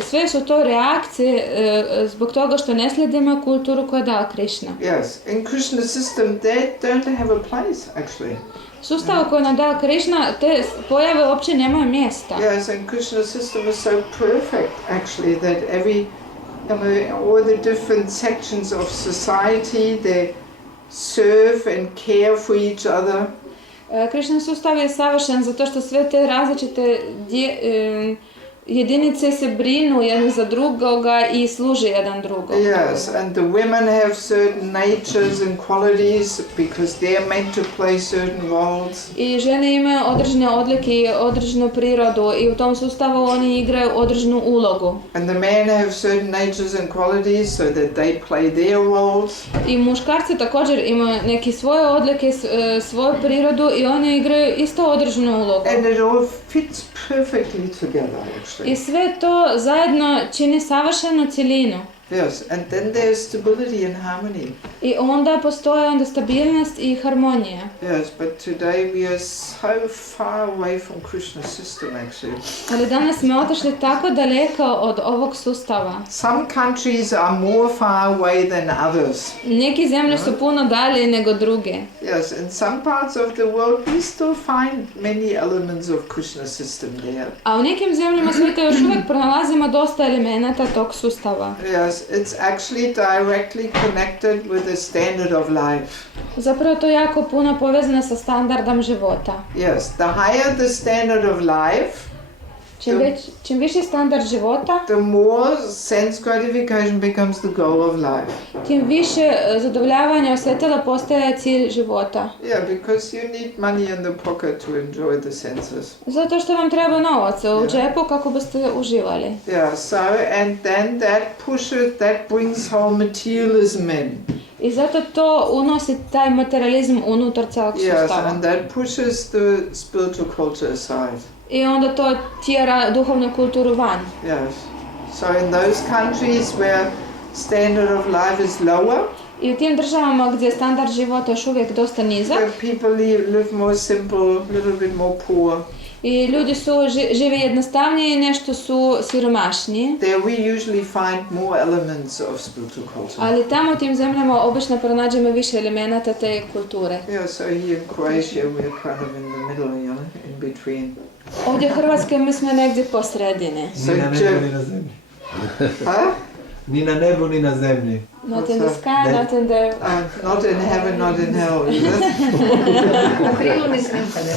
sve su to reakcije zbog toga što ne slijedimo kulturu koju je dao Krishna. Yes, in Krishna's system they don't have a place actually. Sustav koji nam dao Krishna, te pojave uopće nemaju mjesta. Yes, and Krishna's system is so perfect actually that all the different sections of society, serve and care for each other. Krišna sustav je savršen zato što sve te različite jedinice se brinu jedan za drugoga i služe jedan drugom. Yes, and the women have certain natures and qualities because they are meant to play certain roles. I žene imaju određene odlike i određenu prirodu i u tom sustavu oni igraju određenu ulogu. And the men have certain natures and qualities so that they play their roles. I muškarci također imaju neke svoje odlike, svoju prirodu i oni igraju isto određenu ulogu. And it all fits perfectly together, actually. I sve to zajedno čini savršenu cjelinu. Yes, and then there's stability and harmony. I onda postoji stabilnost i harmonija. Yes, but today we are so far away from Krishna's system, actually. Ali danas smo otišli tako daleko od ovog sustava. Some countries are more far away than others. Neke zemlje su puno dalje nego druge. Yes, in some parts of the world we still find many elements of Krishna's system there. A u nekim zemljama svijeta još uvijek pronalazimo dosta elemenata tog sustava. Yes, it's actually directly connected with the standard of life. Zapravo to jako puno povezano sa standardom života. Yes, the higher the standard of life, Čim viši standard života, the more sense gratification becomes the goal of life. tim više zadovoljavanja osjetila postaje cilj života. Yeah, because you need money in the pocket to enjoy the senses. Zato što vam treba novac u džepu kako biste uživali. Yeah, so and then that brings whole materialism in. I zato to unosi taj materializam unutar cijelog Yes, sustava. and that pushes the spiritual culture aside. I onda to tjera duhovnu kulturu van. Yes. So in those countries where standard of life is lower, I u tim državama gdje je standard života još uvijek dosta nizak where people live more simple, a little bit more poor, i ljudi žive jednostavnije i nešto su siromašniji, there we usually find more elements of spiritual culture. ali tamo u tim zemljama obično pronađemo više elemenata te kulture. Yeah, so here in Croatia we're kind of in the middle, you know, in between. Ovdje u Hrvatskoj mi smo negdje po sredini. So Ni na nebu, ni na zemlji. Huh? Ni na nebu, ni na zemlji. Not in the sky, not in the... Not in heaven, not in hell, is it? Na krilu mislim kad je.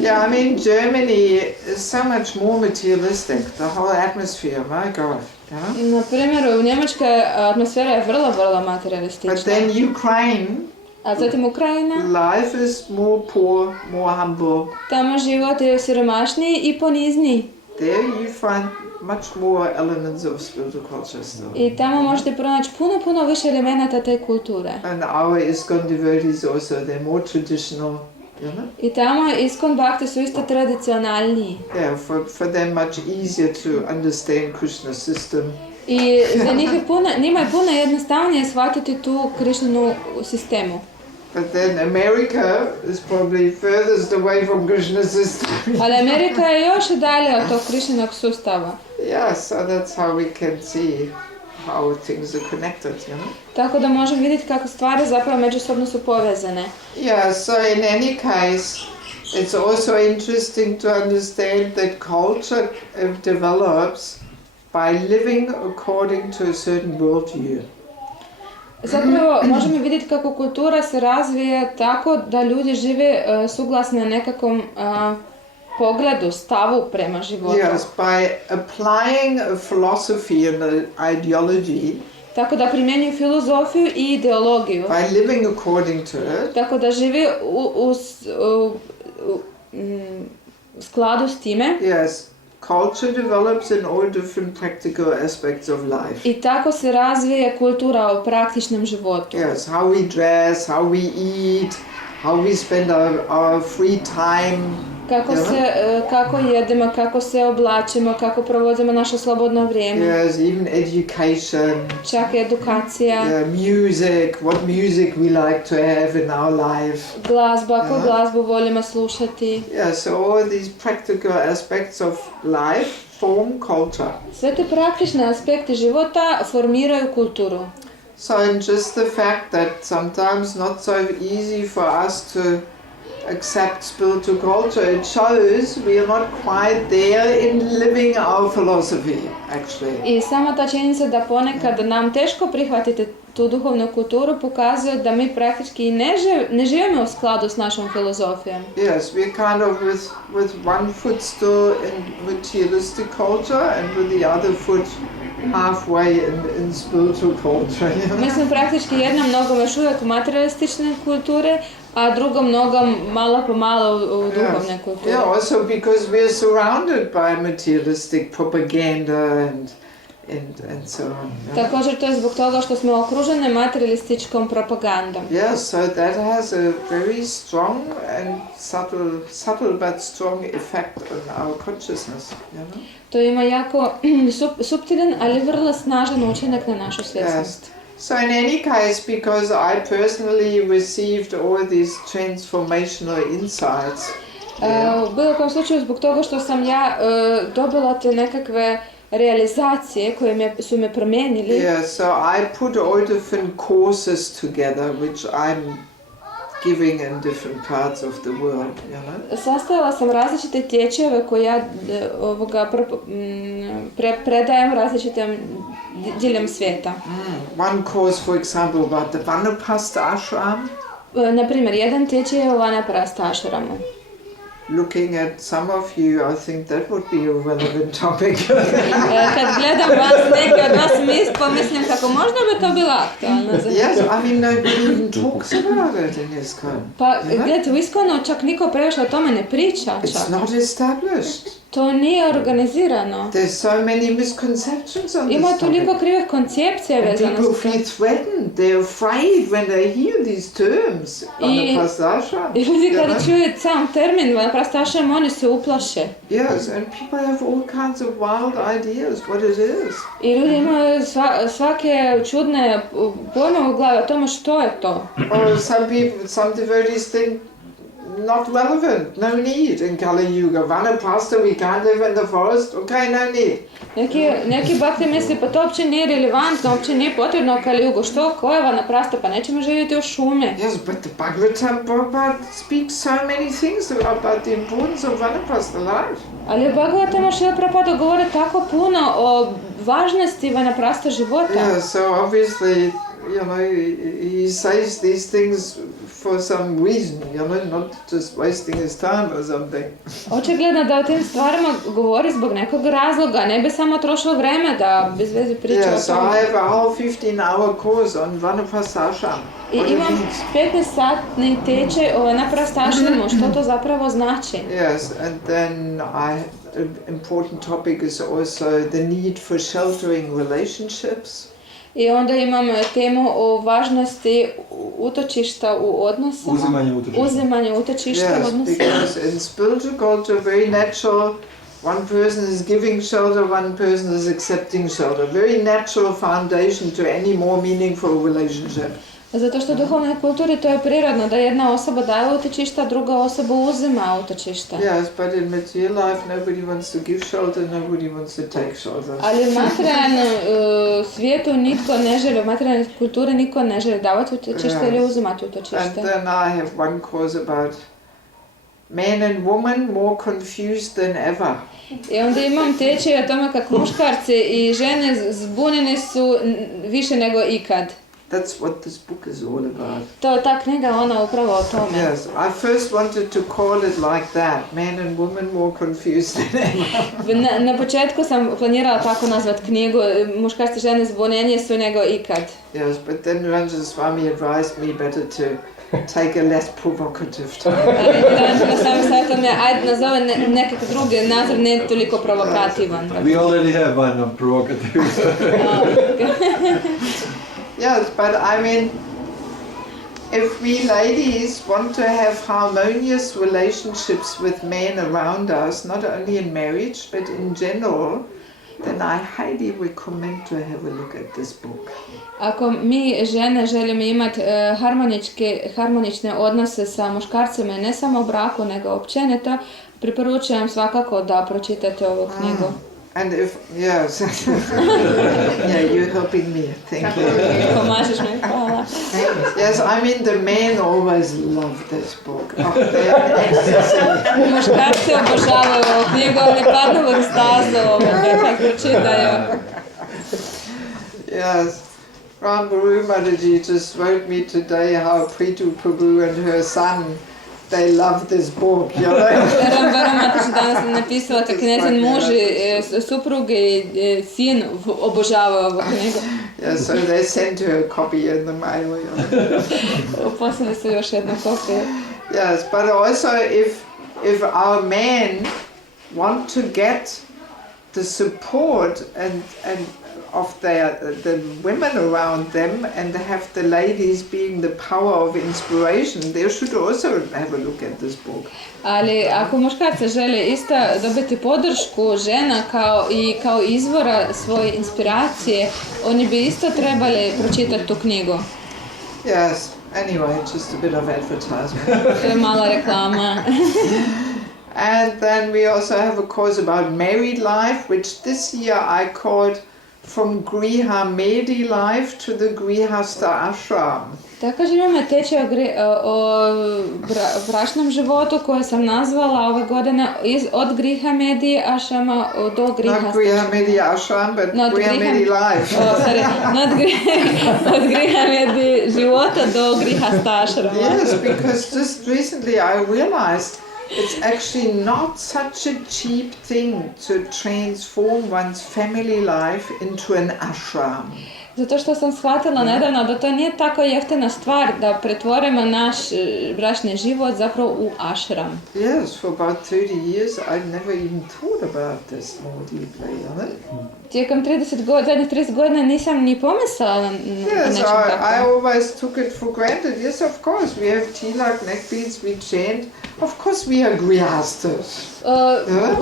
Yeah, I mean Germany is so much more materialistic. The whole atmosphere, my God. Yeah? Na primjer, u Njemačkoj atmosfera je vrlo But materialistična. then Ukraine, A zatim Ukrajina, life is more poor, more humble. tamo život je siromašniji i ponizniji. There you find much more elements of spiritual culture still. I tamo možete pronaći puno više elemenata te kulture. And our ISKCON devotees also, they're more traditional, you know? I tamo iskon bakti su isto tradicionalniji. Yeah, for them much easier to understand Krishna's system. I za njima je puno jednostavnije shvatiti tu Krišninu sistemu. But then America is probably furthest away from Krishna's system. Ali Amerika je još dalje od tog Krišninog sustava. Yeah, so that's how we can see how things are connected, you know? Tako da možemo vidjeti kako stvari zapravo međusobno su povezane. Yeah, so in any case, it's also interesting to understand that culture develops by living according to a certain worldview. Zapravo možemo vidjeti kako kultura se razvije tako da ljudi žive suglasno na nekakvom pogledu, stavu prema životu. Yes, by applying a philosophy and an ideology, Tako da primjenjuju filozofiju i ideologiju. by living according to it, Tako da živi u skladu s time. yes, culture develops in all different practical aspects of life. I tako se razvije kultura u praktičnom životu. Yes, how we dress, how we eat, how we spend our free time. Kako jedemo, kako se oblačimo, kako provodimo naše slobodno vrijeme. Yes, even education. Čak i edukacija. Yeah, music, what music we like to have in our life. Glazba, koju glazbu volimo slušati. Yeah, so all these practical aspects of life form culture. Sve te praktične aspekte života formiraju kulturu. So and just the fact that sometimes not so easy for us to accept spiritual culture, it shows we are not quite there in living our philosophy, actually. I sama ta činjenica da ponekad nam teško prihvatiti tu duhovnu kulturu pokazuje da mi praktički ne živimo u skladu s našom filozofijom. Yes, we're kind of with one foot still in materialistic culture and with the other foot halfway in spiritual culture. Mi smo praktički jednom nogom još uvijek u materialistične kulture, a drugom nogom malo po malo u duhovne kulture. Yeah, also because we're surrounded by materialistic propaganda and so on. Također to je zbog toga što smo okružene materialističkom propagandom. Yes, so that has a very strong and subtle but strong effect on our consciousness, you know? To ima jako suptilan, ali vrlo snažan učinak na našu svjesnost. Yes. So in any case, because I personally received all these transformational insights. U bilo kom slučaju zbog toga što sam ja dobila te nekakve realizacije koje su me promijenili. Yeah, so I put all different courses together which I'm giving in different parts of the world, you know. Sastavila sam različite tečajeve koje ja predajem različitim diljem svijeta. One course, for example, about the Vanapasta ashram. Na primjer, jedan tečaj je o Vanaprasta ashramu. Looking at some of you, I think that would be a relevant topic. Kad gledam vas, neki od vas pomislim kako možda bi to bilo aktualno. Yes, I mean, nobody even talks about it in ISKCON. Pa gledajte, u ISKCONu čak niko previše o tome ne priča. It's not established. To nije organizirano. There's so many misconceptions on Ima this toliko topic. krivih koncepcija vezano People s to. feel threatened. They're afraid when they hear these terms. Vanapasta ashram. I ljudi kada čuju sam termin Vanaprasta ashram, oni se uplaše. Yes, and people have all kinds of wild ideas what it is. I ljudi imaju svake čudne pojmove u glavi o tome što je to. Or some devotees think not relevant, no need in Kali Yuga. Vanapasta, we can't live in the forest. Okay, no need. Neki bhakti misli pa to uopće nije relevantno, uopće nije potrebno u Kali Yugu. Što? Ko je Vanaprasta? Pa nećemo živjeti u šume. Yes, but the Bhagavatam Prabhupada speaks so many things about the importance of Vanapasta life. Ali u Bhagavatamu Šrila Prabhupada govori tako puno o važnosti Vanaprasta života. Yeah, so obviously, you know, he says these things for some reason, you know, not just wasting his time or something. Očigledno da o tim stvarima govori zbog nekog razloga, ne bi samo trošilo vreme da bez veze priča Yeah, o so tome. I have a whole 15-hour course on Vanapasta ashram. I What it imam means. 15-satni tečaj o Vanaprasta ashramu, što to zapravo znači. Yes, and then an important topic is also the need for sheltering relationships. I onda imam temu o važnosti utočišta u odnosima. Uzimanje utočišta u Yes, odnosima. because in spiritual culture, very natural, one person is giving shelter, one person is accepting shelter. Very natural foundation to any more meaningful relationship. Zato što u duhovnoj kulturi to je prirodno da jedna osoba daje utočišta, druga osoba uzima utočišta. Yes, but in material life, nobody wants to give shelter, nobody wants to take shelter. Ali u materijalnom svijetu nitko ne želi, u materijalnoj kulturi nitko ne želi davati utočište ili uzimati And utočište. then I have one course about men and women more confused than ever. I onda imam tečaj o tome kako muškarci i žene zbunjeni su više nego ikad. That's what this book is all about. Ta knjiga ona upravo o tome. Yes, I first wanted to call it like that, men and women more confused than ever. Na početku sam planirala tako nazvat knjigu, muškarci i žene zbunjenije su nego ikad. Yes, but then Ranjan Swami advised me better to take a less provocative title. Ali sam savjetom je, ajde nazove nekakav drugi naziv, ne toliko provokativan. We already have one on provocative. Yes, but I mean, if we ladies want to have harmonious relationships with men around us, not only in marriage, but in general, then I highly recommend to have a look at this book. Ako mi žene želimo imati harmonične odnose sa muškarcima, ne samo u braku, nego općenito, preporučujem svakako da pročitate ovu knjigu. And if, yes, yeah, you're helping me, thank you. Pomažeš mi, hvala. Yes, I mean the men always love this book. Oh, they are ecstasy. Muškarci obožavaju ovu knjigu, oni padnu u ekstazu kad pročitaju. Yes, Daruvar Mataji just wrote me today how Preetu Prabhu and her son, they love this book, you know. Daruvar Mataji danas mi napisala kako njezin muž, suprug i sin obožavaju ovu knjigu. Yeah, so they sent her a copy in the mail, you know. Poslali su još jednu kopiju. Yes, but also if our men want to get the support and of the women around them and have the ladies being the power of inspiration, they should also have a look at this book. Ali ako muškarci žele isto dobiti podršku žena kao izvora svoje inspiracije, oni bi isto trebali pročitati tu knjigu. Yes, anyway, just a bit of advertisement. To je mala reklama. And then we also have a course about married life, which this year I called From Griha Medi Life to the Grihastha Ashram. Također imamo tečaj o bračnom životu koje sam nazvala ove godine od Griha Medi Ashrama do Grihastha. Not Griha Medi Ashram, but Griha Medi Life. Od Griha Medi života do Grihastha Ashrama. Yes, because just recently I realized it's actually not such a cheap thing to transform one's family life into an ashram. Zato što sam shvatila nedavno da to nije tako jeftina stvar da pretvorimo naš bračni život zapravo u ashram. Yes, for about 30 years I'd never even thought about this more deeply, Tijekom zadnjih 30 godina nisam ni pomislila na nešto tako. I always took it for granted. Yes, of course, we have tilak, neck beads, we chant. Of course we are grihasthas.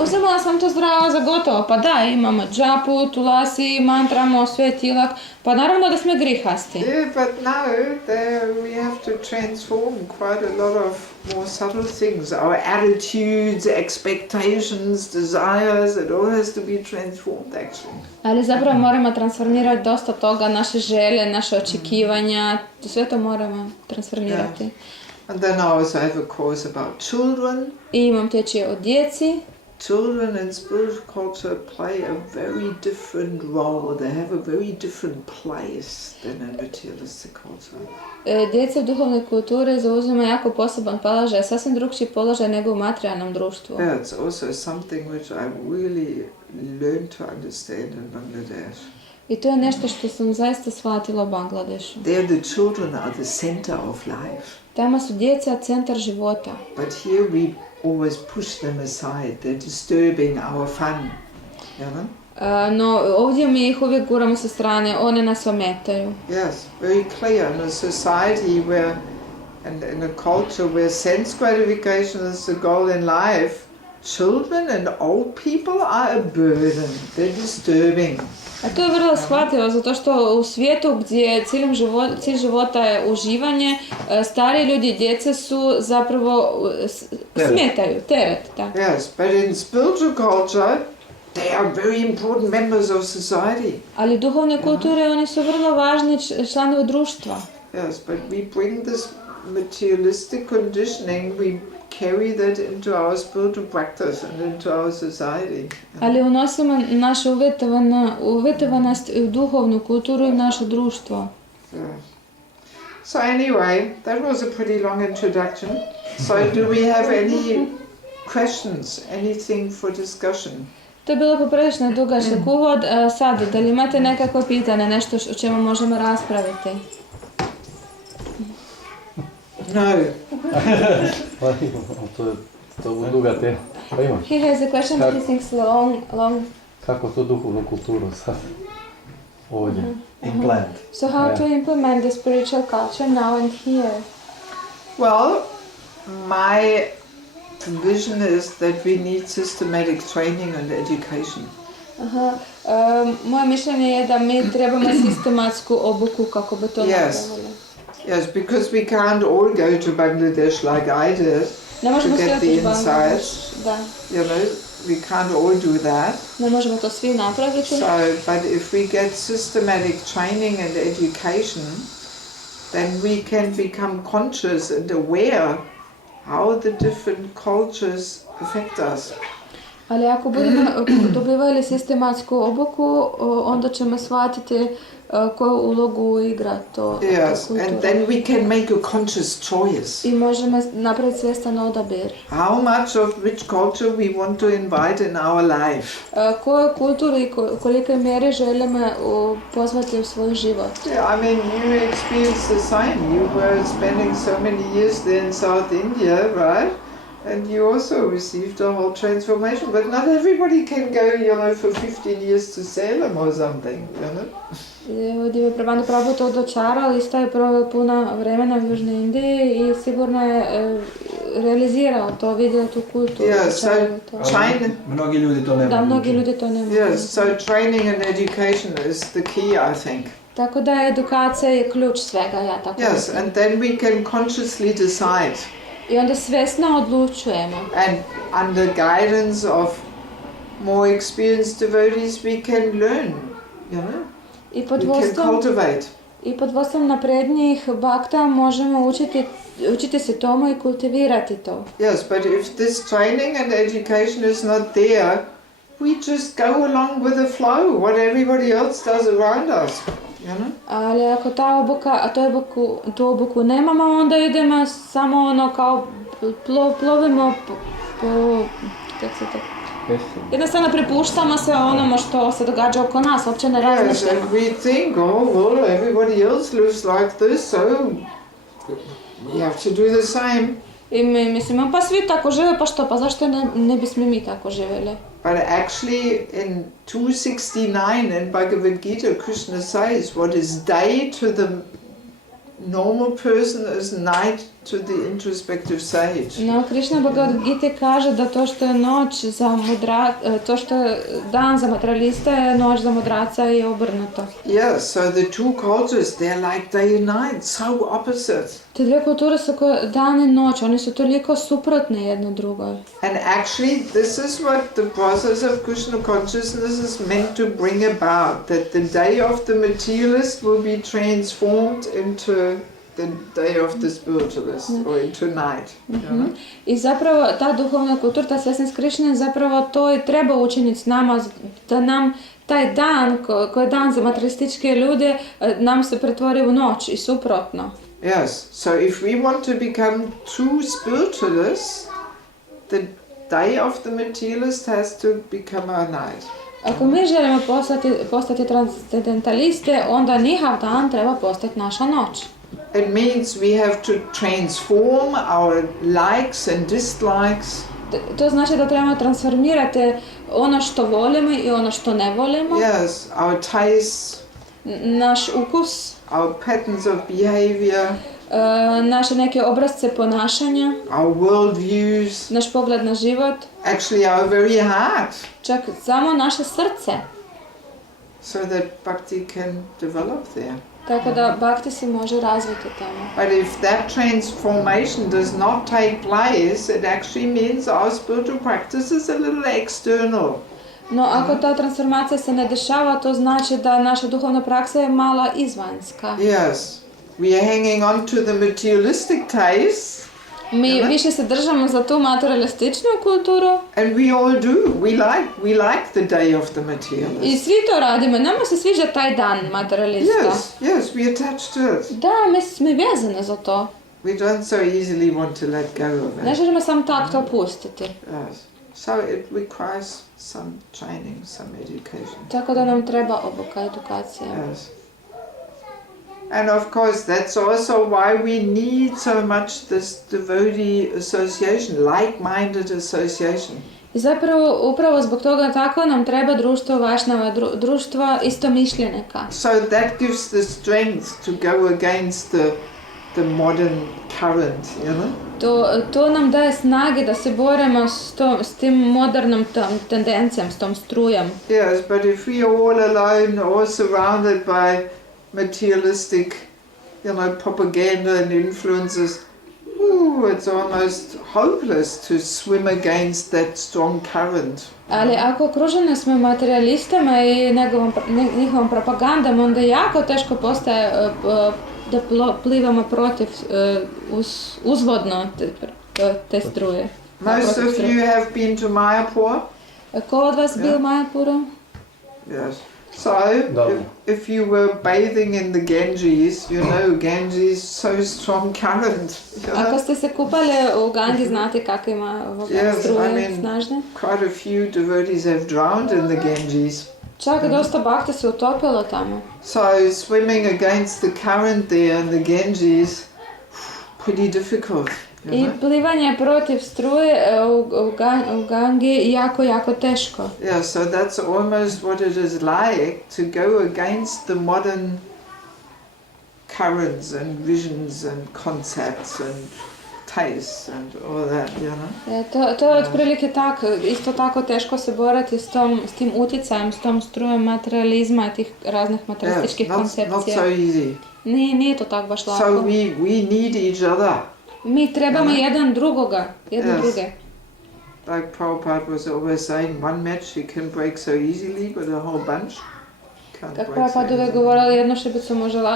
Uzimala sam to zdravo za gotovo. Pa da, imamo džapu, tulasi, mantramo, sve tilak. Pa naravno da smo grihasti. Yeah, but now we have to transform quite a lot of more subtle things. Our attitudes, expectations, desires, it all has to be transformed actually. Ali zapravo moramo transformirati dosta toga, naše želje, naše očekivanja, sve to moramo transformirati. Yeah. And then I also have a course about children. I imam tečaj o djeci. Children in spiritual culture play a very different role. They have a very different place than in materialistic culture. Djeca u duhovnoj kulturi zauzima jako poseban položaj, sasvim drugčiji položaj nego u materijalnom društvu. Yeah, it's also something which I really learned to understand in Bangladesh. I to je nešto što sam zaista shvatila u Bangladešu. There the children are the center of life. Tamo su djeca centar života. But here we always push them aside. They're disturbing our fun. You know? No ovdje mi ih uvijek guramo sa strane, one nas ometaju. Yes, very clear. In a society where, and in a culture where sense gratification is the goal in life, children and old people are a burden. They're disturbing. A to je vrlo shvatljivo, zato što u svijetu gdje cilj života je uživanje, stari ljudi i djeca su zapravo smetaju, teret. Da. Yes, but in spiritual culture, they are very important members of society. Ali duhovne kulture, oni su vrlo važni članovi društva. Yes, but we bring this materialistic conditioning, we carry that into our spiritual practice and into our society. Ali unosimo našu uvjetovanost u duhovnu kulturu i naše društvo. So anyway, that was a pretty long introduction. So do we have any questions, anything for discussion? To je bilo poprilično dugačak uvod. Sad, da li imate nekako pitanje, nešto o čemu možemo raspraviti? No. To je duga tema. Pa ima. He has a question, but he thinks long. Kako to duhovnu kulturu sad ovdje? Implant. So how to implement the spiritual culture now and here? Well, my vision is that we need systematic training and education. Moje mišljenje je da mi trebamo sistematsku obuku kako bi to napravili. Yes, because we can't all go to Bangladesh like I did to get the insights. You know, we can't all do that. Ne možemo to svi napraviti. So, but if we get systematic training and education, then we can become conscious and aware how the different cultures affect us. Ali ako budemo dobivali sistematsku obuku, onda ćemo shvatiti koju ulogu igra to Yes, kultura. and then we can make a conscious choice. I možemo napraviti svjestan odabir. How much of which culture we want to invite in our life. Koju kulturu i kolike mjere želimo pozvati u svoj život. Yeah, I mean, you experienced the same. You were spending so many years there in South India, right? And you also received a whole transformation. But not everybody can go, for 15 years to Salem or something, Ovdje Prabhu Prabhu to dočarao, isto je proveo puno vremena u Južnoj Indiji i sigurno je realizirao to, vidio tu kulturu. Yeah, so China. Mnogi ljudi to ne mogu. Da, mnogi ljudi to ne mogu. Yes, so training and education is the key, I think. Tako da edukacija je ključ svega, ja tako Yes, mislim. and then we can consciously decide. I onda svjesno odlučujemo. And under guidance of more experienced devotees, we can learn, I pod we can cultivate. vodstvom naprednijih bakta možemo učiti se tomu i kultivirati to. Yes, but if this training and education is not there, we just go along with the flow, what everybody else does around us. Ali ako ta obuka, tu obuku nemamo, onda idemo samo kao plovimo po kako se to... Jednostavno prepuštamo se onome što se događa oko nas, uopće ne Yes, razmišljamo. and we think, well, everybody else lives like this, so we have to do the same. I mi mislimo, pa svi tako žive, pa što, pa zašto ne bismo mi tako živjeli? But actually in 269 in Bhagavad Gita, Krishna says what is day to the normal person is night to the introspective sage. No, Krishna Bhagavad Gita kaže da to što je noć za to što je dan za materialista je noć za mudraca i obrnuto. Yes, so the two cultures, they're like day and night, so opposite. Te dvije kulture su kao dan i noć, oni su toliko suprotne jedno drugoj. And actually this is what the process of Krishna consciousness is meant to bring about, that the day of the materialist will be transformed into the day of the spiritualist, or into night. I zapravo ta duhovna kultura, ta svjesnost Krišne, zapravo to i treba učiniti s nama, da nam taj dan, koji je dan za materialističke ljude, nam se pretvori u noć i suprotno. Yes, so if we want to become true spiritualists, the day of the materialist has to become our night. Ako mi želimo postati transcendentaliste, onda njihov dan treba postati naša noć. It means we have to transform our likes and dislikes. To znači da trebamo transformirati ono što volimo i ono što ne volimo. Yes, our tastes, naš ukus, our patterns of behavior, naše neke obrasce ponašanja, our world views, naš pogled na život, actually our very heart, čak samo naše srce. so that bhakti can develop there. Tako da bhakti se može razviti tamo. But if that transformation does not take place, it actually means our spiritual practice is a little external. No ako ta transformacija se ne dešava, to znači da naša duhovna praksa je mala izvanjska. Yes, we are hanging on to the materialistic taste. Mi više se držamo za tu materialističnu kulturu. And we all do. We like the day of the materialist. I svi to radimo. Nama se sviđa taj dan materialista. Yes, we attach to it. Da, mi smo vezane za to. We don't so easily want to let go of it. Ne želimo sam tak to pustiti. Yes. So it requires some training, some education. Tako da nam treba obuka, edukacija. Yes. And of course that's also why we need so much this devotee association, like-minded association. I zapravo, upravo zbog toga tako nam treba društvo vašnava, društva istomišljenika. So that gives the strength to go against the modern current, To nam daje snage da se borimo s tim modernom tendencijom, s tom strujom. Yes, but if we are all alone, all surrounded by materialistic, propaganda and influences, it's almost hopeless to swim against that strong current. Ali ako okruženi smo materijalistama i njihovom propagandom, onda jako teško postaje da plivamo protiv uzvodno te struje. Most of you have been to Mayapur? Ko od vas bio u Mayapuru? Yes. So, if you were bathing in the Ganges, you know Ganges so strong current. Ako ste se kupali u Gangi, znate kako ima struje snažne? Quite a few devotees have drowned in the Ganges. Čak dosta bakta se utopilo tamo. So, swimming against the current there in the Ganges, pretty difficult. I plivanje protiv struje u Gangi je jako teško. Yeah, so that's almost what it is like to go against the modern currents and visions and concepts and tastes and all that, you know. To je otprilike isto tako teško se boriti s tim utjecajem, s tom strujom materializma i tih raznih materialističkih koncepcija. Not so easy. Nije to tako baš lako. So we need each other. Mi trebamo jedan druge. Like Prabhupada was always saying, one match you can break so easily, but a whole bunch can't break so Prabhupada uvijek govorila, jednu šibicu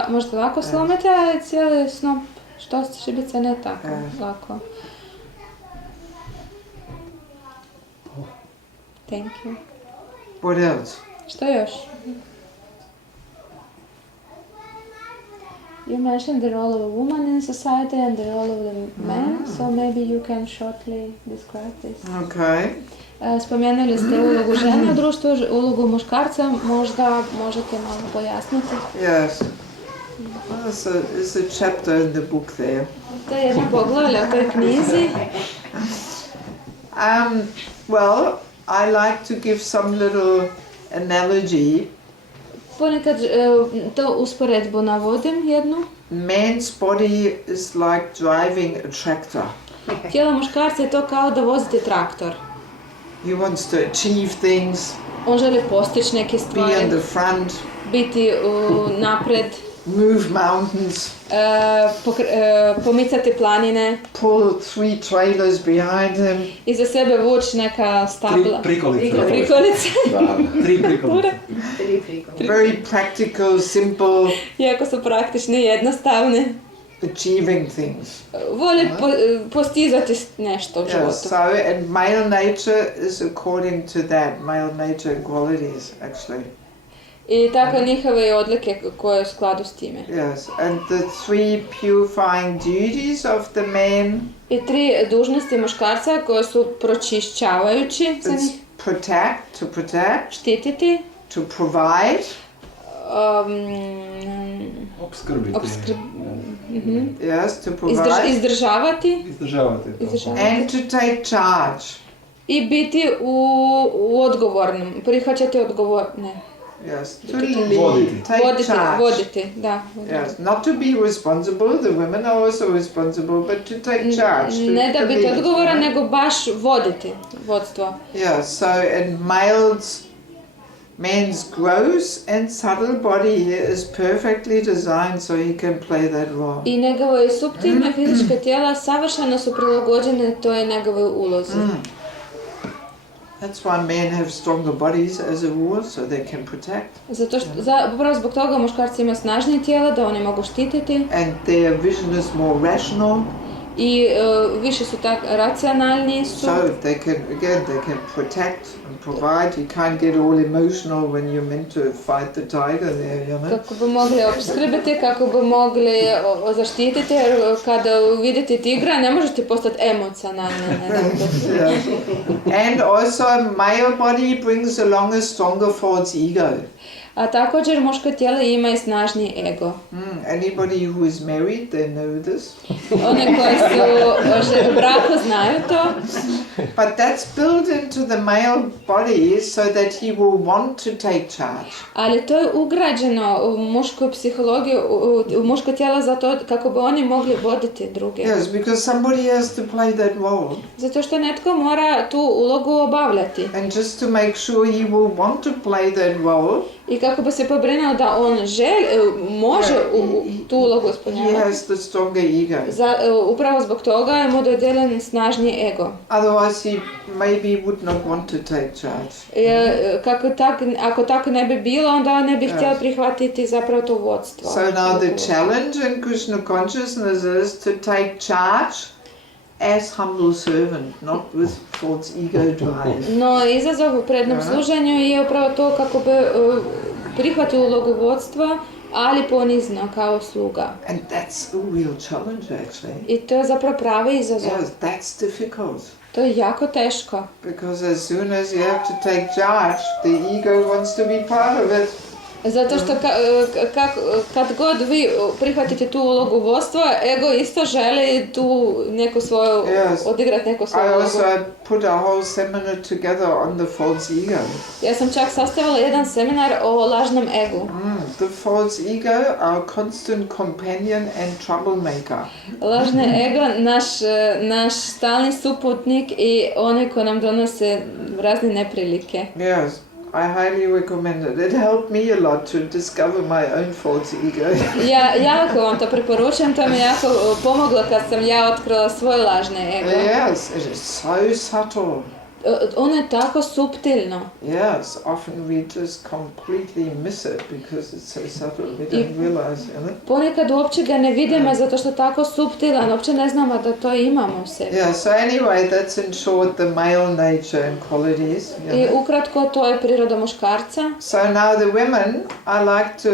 možete lako slomiti, a cijeli snop što šibice ne tako lako. Thank you. What else? Što još? You mentioned the role of a woman in society and the role of the man, so maybe you can shortly describe this. Okay. Spomenuli ste ulogu žene u društvu, ulogu muškarca, možda možete malo pojasniti? Yes. Well, there's a chapter in the book there. To je jedno poglavlje u toj knjizi. Well, I like to give some little analogy. Ponekad to usporedbu navodim jednu. Man's body is like driving a tractor. Tijelo muškarca je to kao da vozite traktor. He wants to achieve things. On želi postići neke stvari. Be in the front. Biti napred. Move mountains. Pomicati planine. Pull 3 trailers behind him. Iza sebe vući neka stabla. Prikolice. Da, 3 prikolice. Very practical, simple. Jako su praktične i jednostavne. Achieving things. Vole postizati nešto u životu. So, and male nature is according to that. Male nature qualities, actually. I tako njihove odlike koje u skladu s time. Yes, and the 3 purifying duties of the man. I 3 dužnosti muškarca koje su pročišćavajući za njih. To protect. Štititi. To provide. Obskrbiti. Yes, to provide. Izdržavati. And to take charge. I biti u odgovornom, prihvaćati odgovorne. Yes, to lead, take charge. Voditi, da. Yes, not to be responsible, the women are also responsible, but to take charge. Ne da biti odgovoran, nego baš voditi, vodstvo. Yeah, so and man's gross and subtle body is perfectly designed so he can play that role. I njegove suptilne fizičke tijela savršeno su prilagođene toj njegove ulozi. That's why men have stronger bodies as a rule, so they can protect. Zato što, upravo zbog toga muškarci imaju snažnije tijela da oni mogu štititi. And their vision is more rational. I više su tak racionalni su. So they can protect and provide. You can't get all emotional when you're meant to fight the tiger there, you know. Kako bi mogli opskrbiti, kako bi mogli zaštititi, jer kada vidite tigra ne možete postati emocionalni. And also male body brings along a stronger false ego. A također muško tijelo ima i snažniji ego. Anybody who is married, they know this. One koji su u braku znaju to. But that's built into the male body so that he will want to take charge. Ali to je ugrađeno u mušku psihologiju, u muško tijelo zato kako bi oni mogli voditi druge. Yes, because somebody has to play that role. Zato što netko mora tu ulogu obavljati. And just to make sure he will want to play that role. I kako bi se pobrinuo da on može tu ulogu He ispunjavati. has the stronger ego. Upravo zbog toga je mu dodijeljen snažniji ego. Otherwise, he maybe would not want to take charge. Ako tako ne bi bilo, onda on ne bi htio prihvatiti zapravo to vodstvo. So now the challenge in Krishna consciousness is to take charge as humble servant, not with false ego drive. No, izazov u prednom služenju je upravo to kako bi prihvatio ulogu vodstva, ali ponizno kao sluga. And that's a real challenge actually. I to je zapravo pravi izazov. Yes, that's difficult. To je jako teško. Because as soon as you have to take charge, the ego wants to be part of it. Zato što kad god vi prihvatite tu ulogu vodstva, ego isto želi tu neku svoju, odigrati neku svoju ulogu. I also put a whole seminar together on the false ego. Ja sam čak sastavila jedan seminar o lažnom egu. The false ego, our constant companion and troublemaker. Lažne ego, naš stalni suputnik i onaj ko nam donose razne neprilike. Yes. I highly recommend it. It helped me a lot to discover my own false ego. Ja jako vam to preporučujem, to mi jako pomoglo kad sam ja otkrila svoje lažne ego. Yes, it is so subtle. Ono je tako suptilno. Yes, often we just completely miss it because it's so subtle we don't realize, you know? Ponekad uopće ga ne vidimo zato što je tako suptilan, uopće ne znamo da to imamo u sebi. Yeah, so anyway, that's in short the male nature and qualities. I ukratko to je priroda muškarca. So now the women, I like to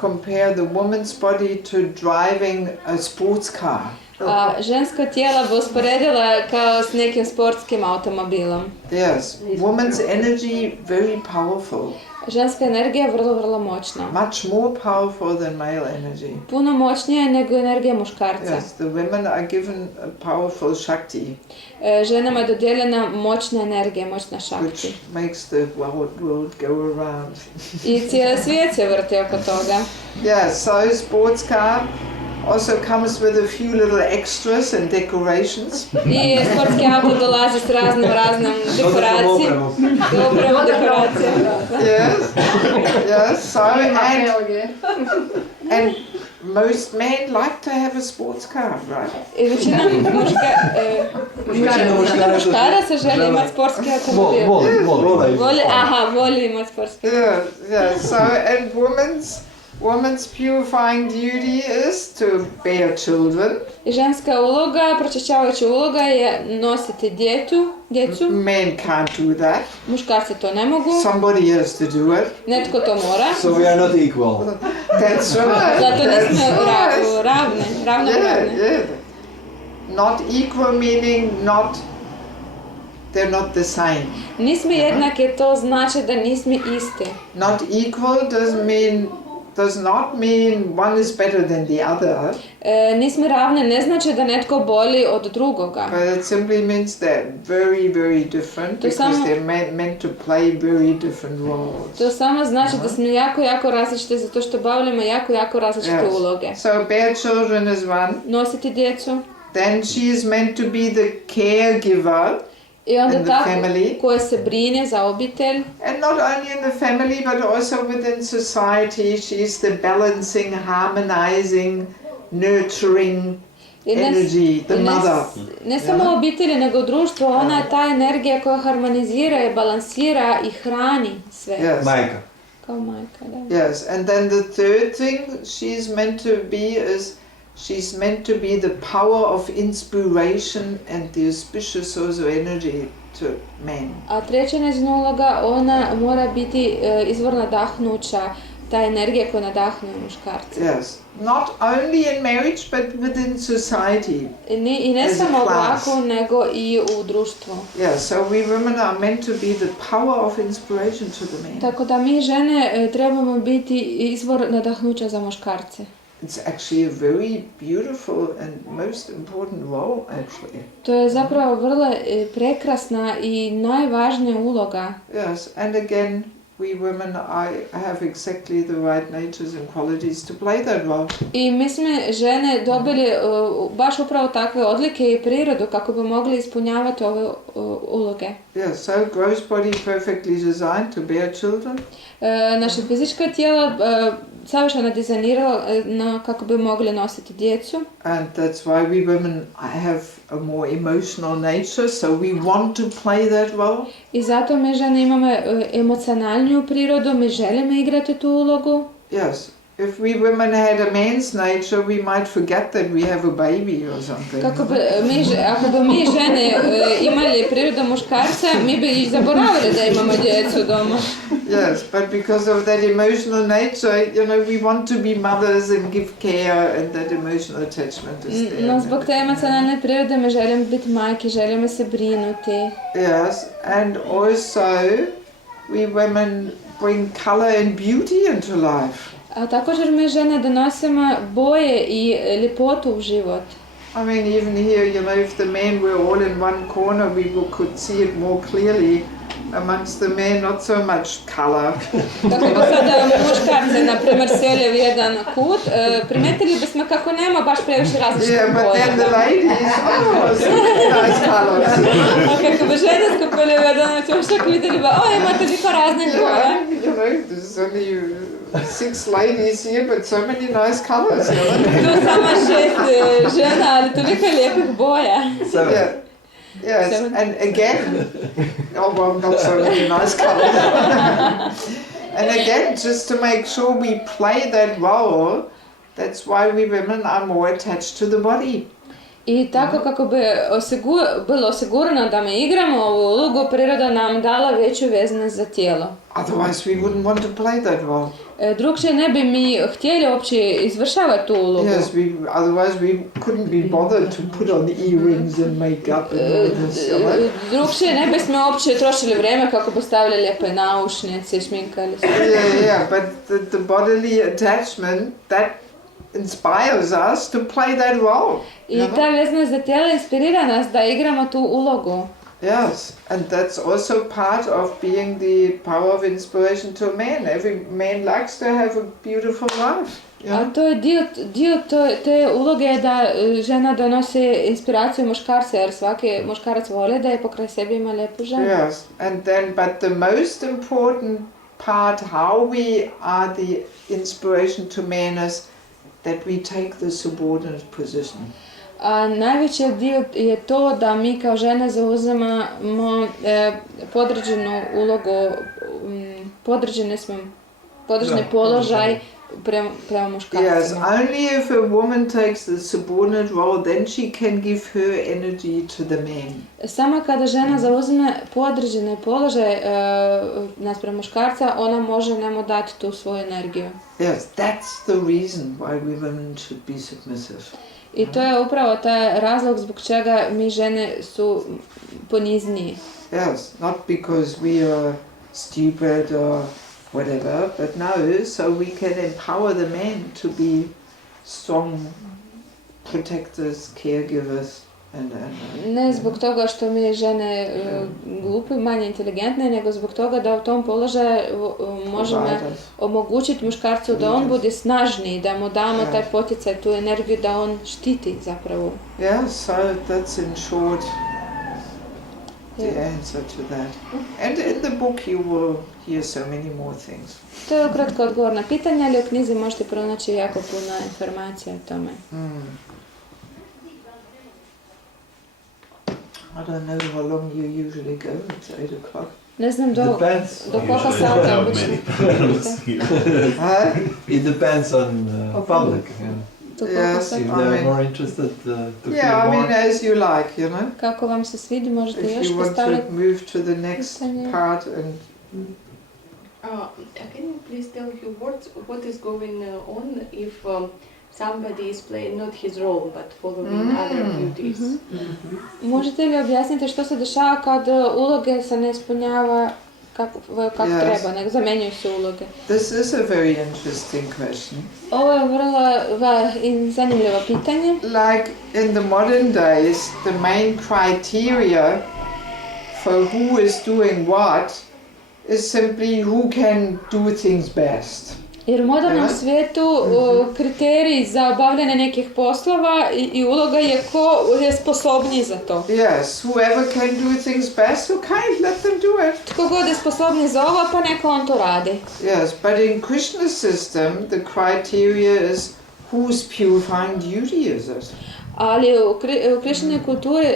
compare the woman's body to driving a sports car. A žensko tijelo bi usporedila kao s nekim sportskim automobilom. Yes, woman's energy very powerful. Ženska energija je vrlo moćna. Much more powerful than male energy. Puno moćnija nego energija muškarca. Yes, the women are given a powerful shakti. Ženama je dodijeljena moćna energija, moćna šakti. Which makes the world go around. I cijeli svijet se vrti oko toga. Yeah, so sports car also comes with a few little extras and decorations. I sportski auto dolazi s raznim dekoracijama. Opremom dekoracijama. Yes, so and most men like to have a sports car, right? I većina muškaraca želi imati sportski automobil. Voli imati sportski. Yeah, so and woman's purifying duty is to bear children. I ženska uloga, pročišćavajuća uloga je nositi djecu. Men can't do that. Muškarci to ne mogu. Somebody has to do it. Netko to mora. So we are not equal. That's right. Zato nismo ravnopravne. Yeah. Not equal meaning they're not the same. Nismo jednake, to znači da nismo isti. Not equal does not mean one is better than the other. Nismo ravne ne znači da netko bolji od drugoga. But it simply means they're very, very different because they're meant to play very different roles. To samo znači da smo jako različite zato što bavljamo jako različite uloge. So bear children is one. Nositi djecu. Then she is meant to be the caregiver. I onda tako koja se brine za obitelj. And not only in the family but also within society, she is the balancing, harmonizing, nurturing energy, the mother. Ne samo u obitelji nego u društvu, ona je ta energija koja harmonizira i balansira i hrani sve. Yes. Majka. Kao majka, da. Yes, and then the third thing she's meant to be is she's meant to be the power of inspiration and the auspicious source of energy to men. A treća njezina uloga, ona mora biti izvor nadahnuća, ta energija koja nadahnuje muškarce. Yes, not only in marriage but within society. I ne samo u braku, nego i u društvu. Yeah, so we women are meant to be the power of inspiration to the men. Tako da mi žene trebamo biti izvor nadahnuća za muškarce. It's actually a very beautiful and most important role, actually. To je zapravo vrlo prekrasna i najvažnija uloga. Yes, and again, we women have exactly the right natures and qualities to play that role. I mi smo žene dobili baš upravo takve odlike i prirodu kako bi mogli ispunjavati ove uloge. Yeah, so gross body perfectly designed to bear children. Naše fizička tijela savršeno dizajnirala kako bi mogli nositi djecu. And that's why we women have a more emotional nature, so we want to play that role. I zato mi žene imamo emocionalniju prirodu, mi želimo igrati tu ulogu. Yes. If we women had a man's nature, we might forget that we have a baby or something. Ako bi mi žene imali prirodu muškarca, mi bi i zaboravili da imamo djecu doma. Yes, but because of that emotional nature, we want to be mothers and give care, and that emotional attachment is there. No, zbog te emocionalne prirode mi želimo biti majke, želimo se brinuti. Yes, and also we women bring color and beauty into life. A također mi žene donosimo boje i ljepotu u život. I mean, even here, if the men were all in one corner, we could see it more clearly. Amongst the men, not so much color. Kako bi sada muškarci, na primjer, sjeli u jedan kut, primetili bismo kako nema baš previše različitih boja. Yeah, but then the ladies, so nice colors. A kako bi žene skupili u jedan ćošak, vidjeli ba, imate toliko raznih boja. There's only 6 ladies here, but so many nice colors. Tu samo 6 žena, ali toliko lijepih boja. Yeah. Yes, and again, not so many nice colors. And again, just to make sure we play that role, that's why we women are more attached to the body. I tako kako bi bilo osigurano da mi igramo ovu ulogu, priroda nam dala veću veznost za tijelo. Otherwise we wouldn't want to play that role. Drugčije ne bi mi htjeli uopće izvršavati tu ulogu. Yes, otherwise we couldn't be bothered to put on earrings and makeup and all this. Drugčije ne bismo uopće trošili vrijeme kako bi stavili lijepe naušnice i šminkali se. Yeah, but the bodily attachment, that inspires us to play that role. I ta veznost za tijelo inspirira nas da igramo tu ulogu. Yes, and that's also part of being the power of inspiration to a man. Every man likes to have a beautiful wife. A to je dio te uloge da žena donosi inspiraciju muškarca, jer svaki muškarac voli da je pokraj sebi ima lijepu ženu. Yes, and then, but the most important part, how we are the inspiration to men is that we take the subordinate position. A najveći dio je to da mi kao žene zauzimamo podređenu ulogu, podređeni položaj prema muškarcima. Yes, only if a woman takes the subordinate role, then she can give her energy to the man. Samo kada žena zauzme podređeni položaj naspram muškarca, ona može njemu dati tu svoju energiju. Yes, that's the reason why we women should be submissive. I to je upravo taj razlog zbog čega mi žene su ponizniji. Yes, not because we are stupid or whatever, but no, so we can empower the men to be strong protectors, caregivers. Ne zbog toga što mi žene glupe, manje inteligentne, nego zbog toga da u tom položaju možemo omogućiti muškarcu da on bude snažniji, da mu damo taj poticaj, tu energiju da on štiti zapravo. Yeah, so that's in short the answer to that. And in the book you will hear so many more things. To je ukratko odgovor na pitanje, ali u knjizi možete pronaći jako puno informacija o tome. I don't know how long you usually go. It's 8 o'clock. Ne znam do koliko sata obično. It depends on public. Yes, if they're more interested to hear I more. mean, as you like, Kako vam se svidi, možete If još you want postaviti. to move to the next part and can you please tell a few words what is going on if somebody is playing not his role but following other duties? Možete li objasniti što se dešava kad uloge se ne ispunjava kako treba, nego zamjenjuju se uloge? This is a very interesting question. Ovo je vrlo zanimljivo pitanje. Like in the modern days, the main criteria for who is doing what is simply who can do things best. Jer u modernom svijetu kriterij za obavljanje nekih poslova i uloga je ko je sposobniji za to. Yes, whoever can do things best, okay, let them do it. Tko god je sposobniji za ovo, pa neka on to radi. Yes, but in Krishna's system, the criteria is whose purifying duty is it? Ali u Krišnoj kulturi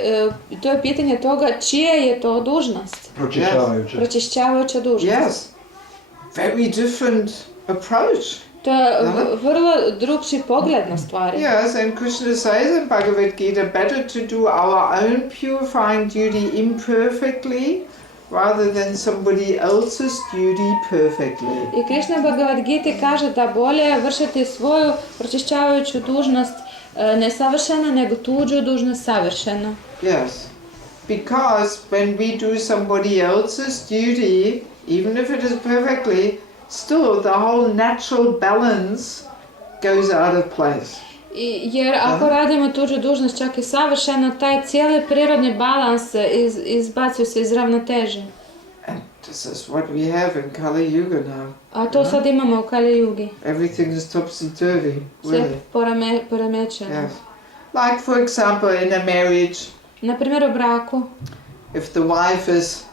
to je pitanje toga čije je to dužnost. Pročišćavajuća dužnost. Yes, very different approach. To je vrlo drugčiji pogled na stvari. Yes, and Krishna says in Bhagavad Gita, better to do our own purifying duty imperfectly rather than somebody else's duty perfectly. I Krishna Bhagavad Gita kaže da bolje je vršiti svoju pročišćavajuću dužnost nesavršeno nego tuđu dužnost savršeno. Yes, because when we do somebody else's duty, even if it is perfectly, still the whole natural balance goes out of place. Jer ako radimo tuđu dužnost čak i savršeno, taj cijeli prirodni balans izbacio se iz ravnoteže. And this is what we have in Kali Yuga now. A to sad imamo u Kali Yugi. Everything is topsy-turvy, Sve really. poremećeno. Yes. Like for example in a marriage, Na primjer u braku, if the wife is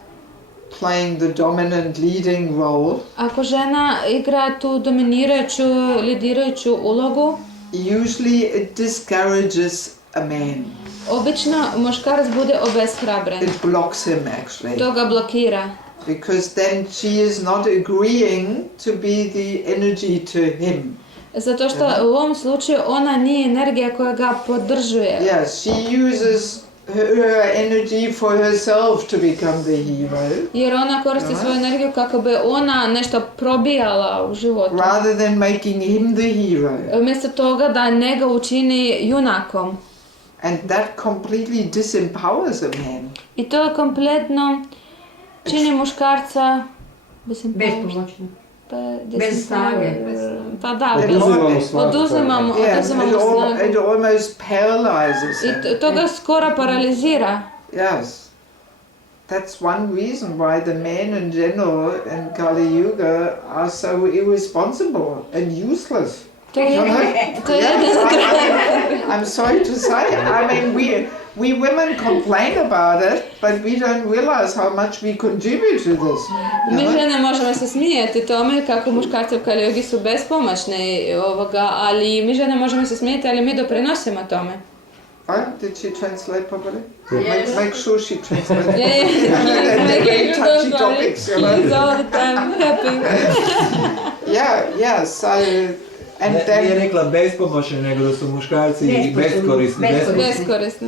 playing the dominant leading role, ako žena igra tu dominirajuću, lidirajuću ulogu, usually it discourages a man. obično muškarac bude obeshrabren. It blocks him actually. To ga blokira. Because then she is not agreeing to be the energy to him. Zato što u ovom slučaju ona nije energija koja ga podržuje. Yes, she uses her energy for herself to become the hero. Jer ona koristi svoju energiju kako bi ona nešto probijala u životu. Rather than making him the hero. Umjesto toga da njega učini junakom. And that completely disempowers a man. I to kompletno čini muškarca Bespomoćno. bez snage. Pa da, Oduzimamo snagu. It almost paralyzes him. I to ga skoro paralizira. Yes. That's one reason why the men in general in Kali Yuga are so irresponsible and useless. To je I'm sorry to say. I mean, we women complain about it, but we don't realize how much we contribute to this. Mi žene možemo se smijeti tome kako muškarci u Kali Yugi su bespomoćni ali mi žene možemo se smijeti, ali mi doprinosimo tome. Did she translate properly? Yes. Make sure she translates. Yeah. Very touchy topics, you know. She's all the time happy. Yeah. So, and Nije then rekla bespomoćni, nego da su muškarci beskorisni.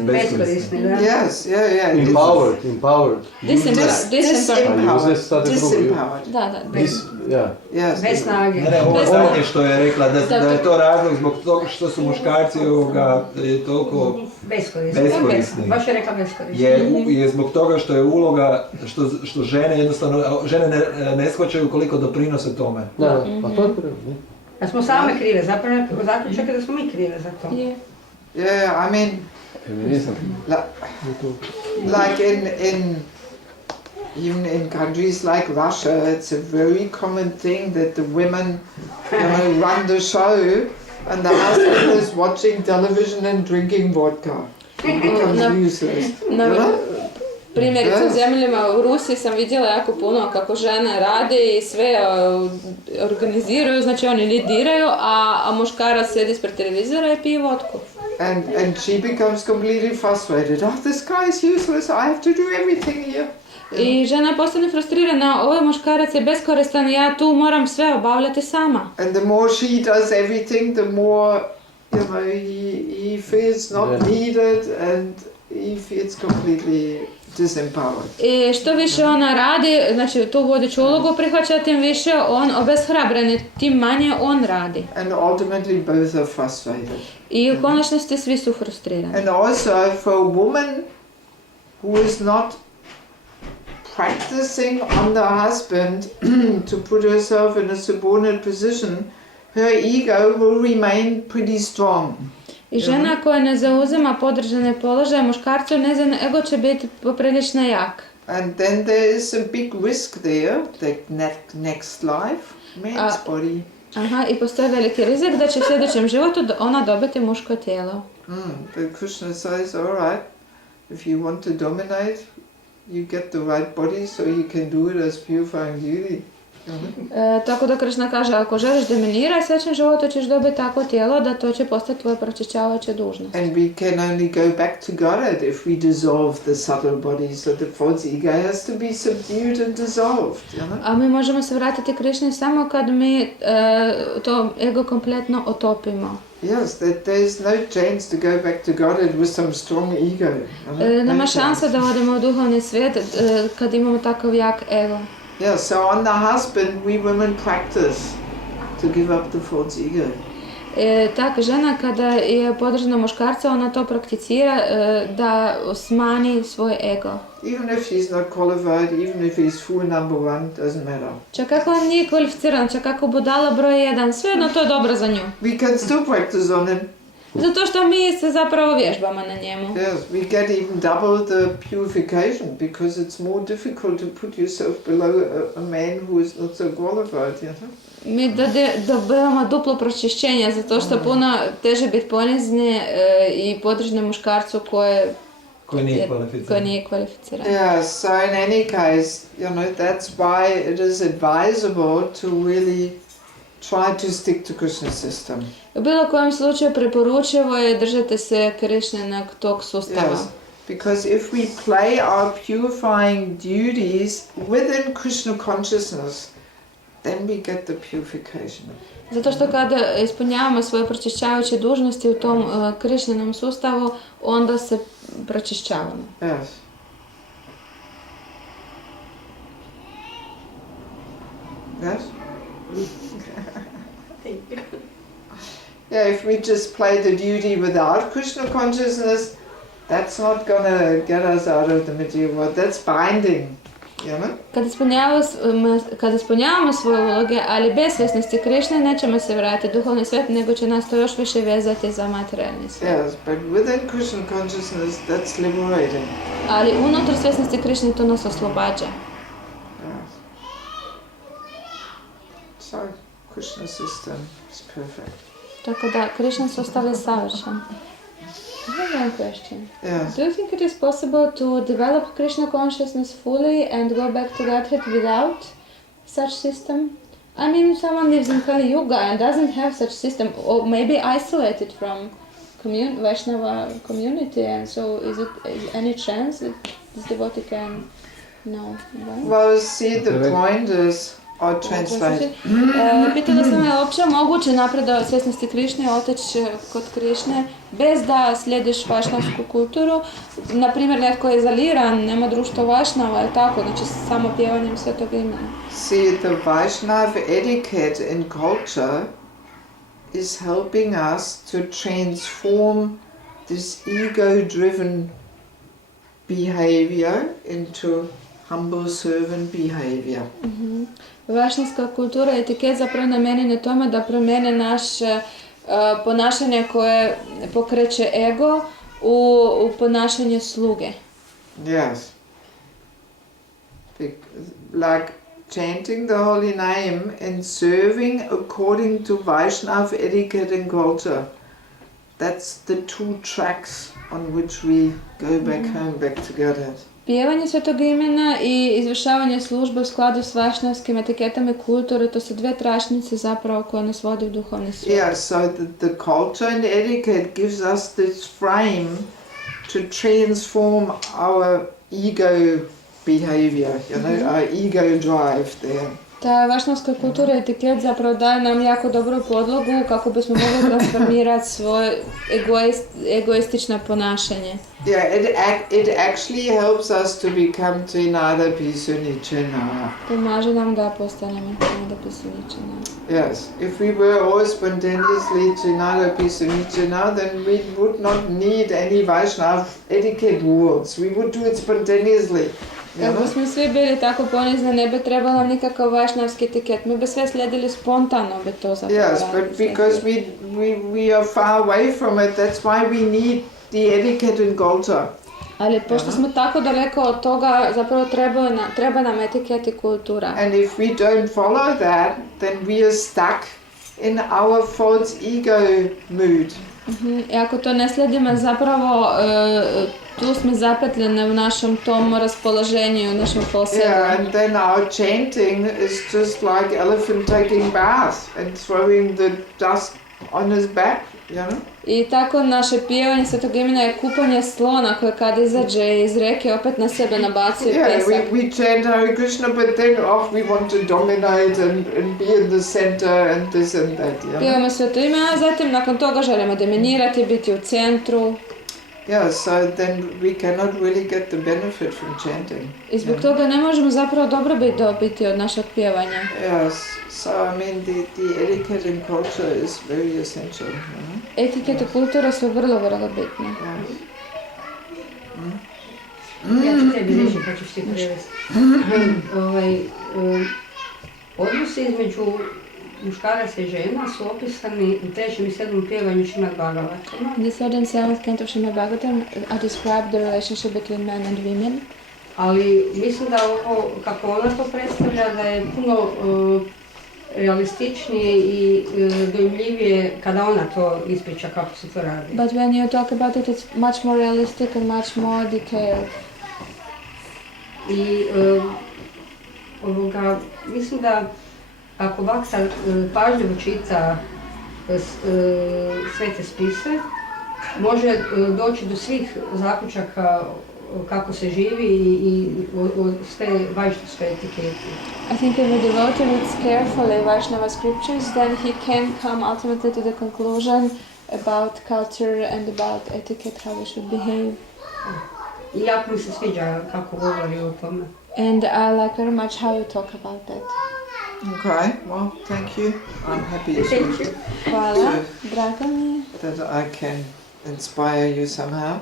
Beskorisni. Da. yes, yeah. Empowered. Disempowered. Disempowered. Da. Yes. Bez snage. Ne, ovo zadnje što je rekla, da je to razlog zbog toga što su muškarci toliko beskorisni. Baš je rekla beskorisni. Je zbog toga što je uloga, što žene jednostavno, žene ne shvaćaju koliko doprinose tome. Da, pa to je prvo. Da smo same krive, zapravo zaključak je da smo mi krive za to. Yeah, I mean, like even in countries like Russia, it's a very common thing that the women, run the show, and the husband is watching television and drinking vodka. It becomes useless. Primjerice u zemljama u Rusiji sam vidjela jako puno kako žene rade i sve organiziraju, znači oni lidiraju, a muškarac sjedi ispred televizora i pije vodku. And she becomes completely frustrated. Oh, this guy is useless. I have to do everything here. I žena postane frustrirana, ovaj muškarac je beskoristan, ja tu moram sve obavljati sama. And the more she does everything, the more, he feels not needed and he feels completely disempowered. I što više ona radi, znači tu vodeću ulogu prihvaća, tim više on obeshrabren i tim manje on radi. And ultimately both are frustrated. I u konačnosti svi su frustrirani. And also for a woman who is not practicing on the husband to put herself in a subordinate position, her ego will remain pretty strong. I žena koja ne zauzima podređene položaje muškarcu, njezin ego će biti poprilično jak. And then there is a big risk there, the next life, man's body. Aha, i postoji veliki rizik da će u sljedećem životu ona dobiti muško tijelo. But Krishna says, all right, if you want to dominate, you get the right body so you can do it as purifying duty. Tako da Krishna kaže, ako želiš dominirati u sljedećem životu ćeš dobiti takvo tijelo da to će postati tvoja pročišćavajuća dužnost. And we can only go back to Godhead if we dissolve the subtle body, so the false ego has to be subdued and dissolved, A mi možemo se vratiti Krišni samo kad mi to ego kompletno otopimo. Yes, that there's no chance to go back to Godhead with some strong ego. Nema šansa da odemo u duhovni svijet kad imamo takav jak ego. Yeah, so on the husband, we women practice to give up the false ego. Tak, žena kada je podržana muškarca, ona to prakticira da smanji svoj ego. Even if she's not qualified, even if he's fool number one, doesn't matter. Čak ako on nije kvalificiran, čak ako budala broj 1, svejedno to je dobro za nju. We can still practice on him. Zato što mi se zapravo vježbamo na njemu. Yes, we get even double the purification because it's more difficult to put yourself below a man who is not so qualified, you know? Mi dobivamo duplo pročišćenje zato što puno teže biti ponizne i podržne muškarcu koji nije kvalificiran. Yeah, so in any case, that's why it is advisable to really try to stick to Krishna's system. U bilo kojem slučaju preporučivo je držati se Krišnenog tog sustava. Yes, because if we play our purifying duties within Krishna consciousness, then we get the purification. Zato što kada ispunjavamo svoje pročišćavajuće dužnosti u tom Krišnenom sustavu, onda se pročišćavamo. Yes. Yes? Thank you. Yeah, if we just play the duty without Krishna consciousness, that's not gonna get us out of the material world. That's binding, you know? Kad ispunjavamo svoje uloge, ali bez svjesnosti Krišne, nećemo se vratiti u duhovni svijet, nego će nas to još više vezati za materijalni svijet. Yes, but within Krishna consciousness, that's liberating. Ali unutar svjesnosti Krišne to nas oslobađa. Yes. So, Krishna system is perfect. Tako da, Krišna sustav je savršen. I have one question. Yes. Do you think it is possible to develop Krishna consciousness fully and go back to Godhead without such system? I mean, someone lives in Kali Yuga and doesn't have such system, or maybe isolated from Vaishnava community, and so is any chance that this devotee can know? Well, see, the point is, I'll translate. Pitala sam je uopće moguće napredovati svjesnosti Krišne, otići kod Krišne bez da slijediš vašnavsku kulturu. Naprimjer, netko je izoliran, nema društva vašnava, je tako, znači samo pjevanjem svetog imena. See, the Vaishnav etiquette and culture is helping us to transform this ego-driven behavior into humble servant behavior. Vašnavska kultura i etiket zapravo namijenjen je tome da promijene naše ponašanje koje pokreće ego u ponašanje sluge. Yes. Like chanting the holy name and serving according to Vaishnav etiquette and culture. That's the two tracks on which we go back home, back together. Pjevanje svetog imena i izvršavanje službe u skladu s vašnavskim etiketama i kulture, to su dvije tračnice zapravo koje nas vode u duhovni svijet. Yeah, so the culture and etiquette gives us this frame to transform our ego behavior, our ego drive there. Ta vašnavska kultura i etiket zapravo daje nam jako dobru podlogu kako bismo mogli transformirati svoje egoistično ponašanje. Yeah, it actually helps us to become Trinada Pisunichana. Pomaže nam da postanemo Trinada Pisunichana. Yes, if we were all spontaneously Trinada Pisunichana, then we would not need any Vaishnav etiquette rules. We would do it spontaneously. Kako smo svi bili tako ponizni, ne bi trebalo nam nikakav vašnavski etiket. Mi bi sve slijedili spontano, bi to zapravo. Yes, but because we are far away from it, that's why we need the etiquette and culture. Ali pošto smo tako daleko od toga, zapravo treba nam etiket i kultura. And if we don't follow that, then we are stuck in our false ego mood. I ako to ne slijedimo, zapravo tu smo zapetljene u našem tom raspoloženju, u našem false ego. Yeah, and then our chanting is just like elephant taking bath and throwing the dust on his back, you know? I tako naše pjevanje Svetog imena je kupanje slona koje kad izađe iz reke opet na sebe nabacuje pesak. Yeah, we chant Hare Krishna, but then we want to dominate and be in the center and this and that. Yeah? Pjevamo Sveto ime, a zatim nakon toga želimo dominirati, biti u centru. Yeah, so then we cannot really get the benefit from chanting. I zbog toga ne možemo zapravo dobrobit dobiti od našeg pjevanja. Yes, so I mean the etiquette and culture is very essential. Etiket i kultura su vrlo bitne. Ja ću tebi reći pa ćeš ti prevesti. Odnosi između muškaraca i žena su opisani u 3. i 7. pjevanju Šrimad Bhagavatam. In the third and seventh canto of Srimad Bhagavatam are described the relationship between men and women. Ali mislim da ovo, kako ona to predstavlja, da je puno realističnije i dojmljivije kada ona to ispriča kako se to radi. But when you talk about it, it's much more realistic and much more detailed. I mislim da ako Baksa pažljivo čita svete spise, može doći do svih zaključaka kako se živi i sve vajšnavske etikete. I think if a devotee reads carefully Vaishnava scriptures, then he can come ultimately to the conclusion about culture and about etiquette, how we should behave. I jako mi se sviđa kako govori o tome. And I like very much how you talk about that. Okay, well, thank you. I'm happy Hvala, drago mi je. that I can inspire you somehow.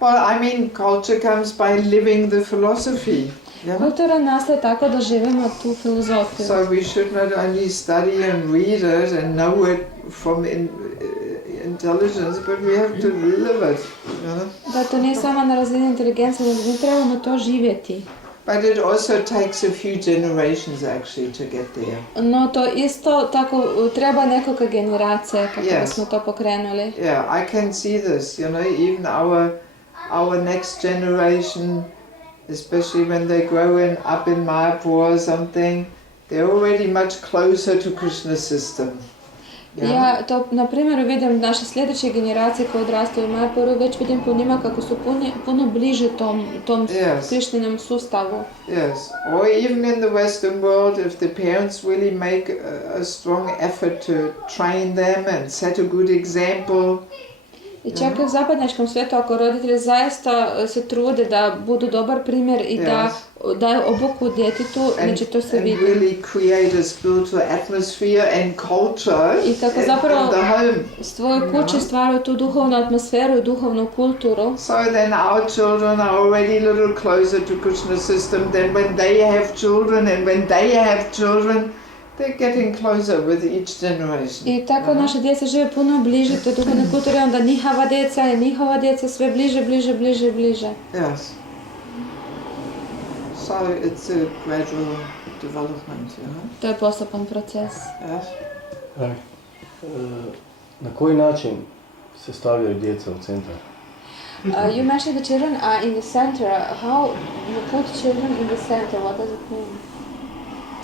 Well, I mean, culture comes by living the philosophy. Yeah? Kultura nastaje tako da živimo tu filozofiju. So we should not only study and read it and know it from intelligence, but we have to live it. You know? Da to nije samo na razini inteligencije, nego mi trebamo to živjeti. But it also takes a few generations actually to get there. No to isto tako treba nekoliko generacija kako Yes. bismo to pokrenuli. Yeah, I can see this, you know, even our next generation, especially when they grow up in Mayapur or something, they're already much closer to Krishna's system. Yeah? Ja to na primjer vidim naše sljedeće generacije koje odrastaju u Mayapuru, već vidim po njima kako su puno bliže tom Yes. Krišninom sustavu. Yes, or even in the Western world, if the parents really make a strong effort to train them and set a good example. I čak i u zapadnjačkom svijetu, ako roditelji zaista se trude da budu dobar primjer i da obuku djetetu, znači to se vidi. And really create a spiritual atmosphere and culture I kako in zapravo the home. svoje kuće stvaraju tu duhovnu atmosferu i duhovnu kulturu. So then our children are already a little closer to Krishna's system than when they have children, and when they have children, they're getting closer with each generation. I tako naše djeca žive puno bliže te duhovne kulture, onda njihova djeca sve bliže. Yes. So it's a gradual development, you know? To je postupan proces. Yes. Na koji način se stavljaju djeca u centar? You mentioned the children are in the center. How you put children in the center? What does it mean?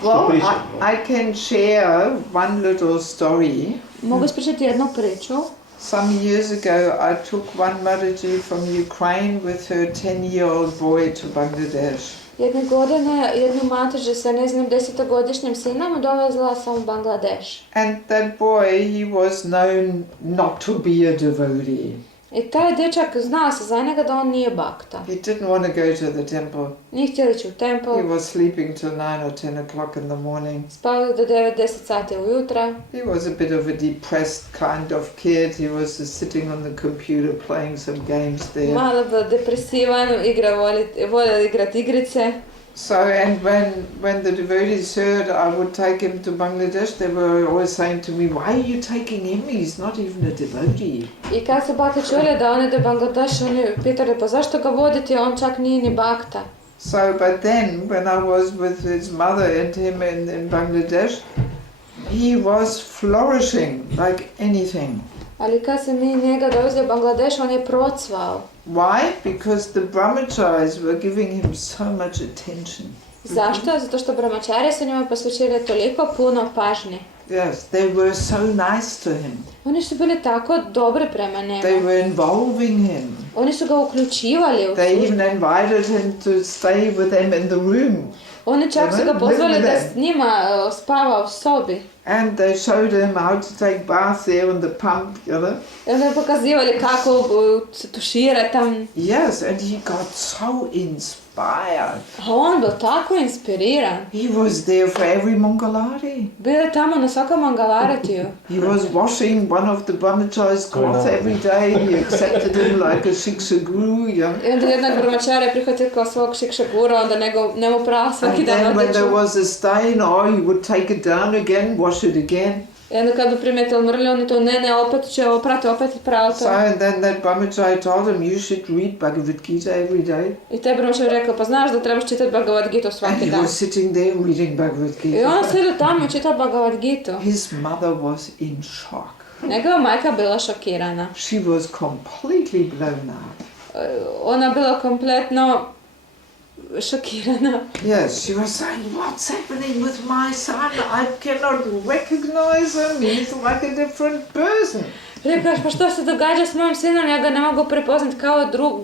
Well, I can share one little story. Mogu ispričati jednu priču. Some years ago, I took one Mataji from Ukraine with her 10-year-old boy to Bangladesh. Jedne godine jednu Mataji sa njezinim 10-godišnjim sinom dovezla sam u Bangladeš. And that boy, he was known not to be a devotee. I taj dječak znao se za njega da on nije bakta. He didn't want to go to the temple. Nije htio ići u tempel. He was sleeping till 9 or 10 o'clock in the morning. Spao do 9-10 sati ujutro. He was a bit of a depressed kind of kid. He was sitting on the computer playing some games there. Malo bio depresivan, volio igrati igrice. So, and when the devotees heard I would take him to Bangladesh, they were always saying to me, why are you taking him? He's not even a devotee. I kad su bake čuli da on ide u Bangladeš, oni pitali pa zašto ga voditi, on čak nije ni bakta. So, but then when I was with his mother and him in Bangladesh, he was flourishing like anything. Ali kad se mi njega dovezli u Bangladeš, on je procvao. Why? Because the brahmacharis were giving him so much attention. Zašto? Zato što brahmačari su njima posvećili toliko puno pažnje. Yes, they were so nice to him. Oni su bili tako dobri prema njemu. They were involving him. Oni su ga uključivali u They službu. even invited him to stay with them in the room. Oni čak su ga pozvali da s njima spava u sobi. And they showed him how to take bath there on the pump, you know. I onda je pokazivali kako se tušira tam. Yes, and he got so inspired. A on bio tako inspiriran. He was there for every Mangalarati. Bio je tamo na svakom Mangalaratiju. He was washing one of the brahmacharis' cloth every day. He accepted him like a shiksha guru, you know. I onda jednog brahmačara je prihvatio kao svog šikša guru, onda njemu prava svaki And dan then when odjeću. there was a stain, he would take it down again, wash it again. I onda kad bi primijetili mrlju, oni to ne, opet će oprati, opet pravo So, to. and then that brahmachari told him, you should read Bhagavad Gita every day. I taj brahmačar je rekao, pa znaš da trebaš čitati Bhagavad Gita And svaki he dan. was sitting there reading Bhagavad I on Gita. sjedi tamo i čita Bhagavad Gitu. His mother was in shock. Njegova majka bila šokirana. She was completely blown out. Ona bila kompletno šokirana. Yes, she was saying, what's happening with my son? I cannot recognize him. He's like a different person. Rekaš, pa što se događa s mojim sinom, ja ga ne mogu prepoznati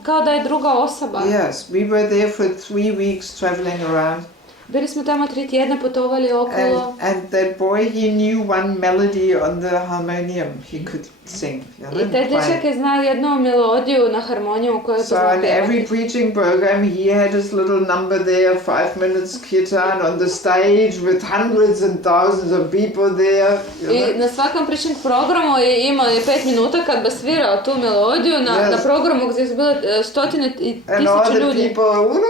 kao da je druga osoba. Yes, we were there for 3 weeks traveling around. Bili smo tamo 3 tjedna, putovali okolo. And that boy, he knew one melody on the harmonium he could sing. I taj dječak je znao jednu melodiju na harmoniju koju je So in every preaching program, he had his little number there, 5 minutes kirtan on the stage with hundreds and thousands of people there. I na svakom preaching programu je imao 5 minuta kad bi svirao tu melodiju na programu gdje su bile stotine i And all tisuće the ljudi. people,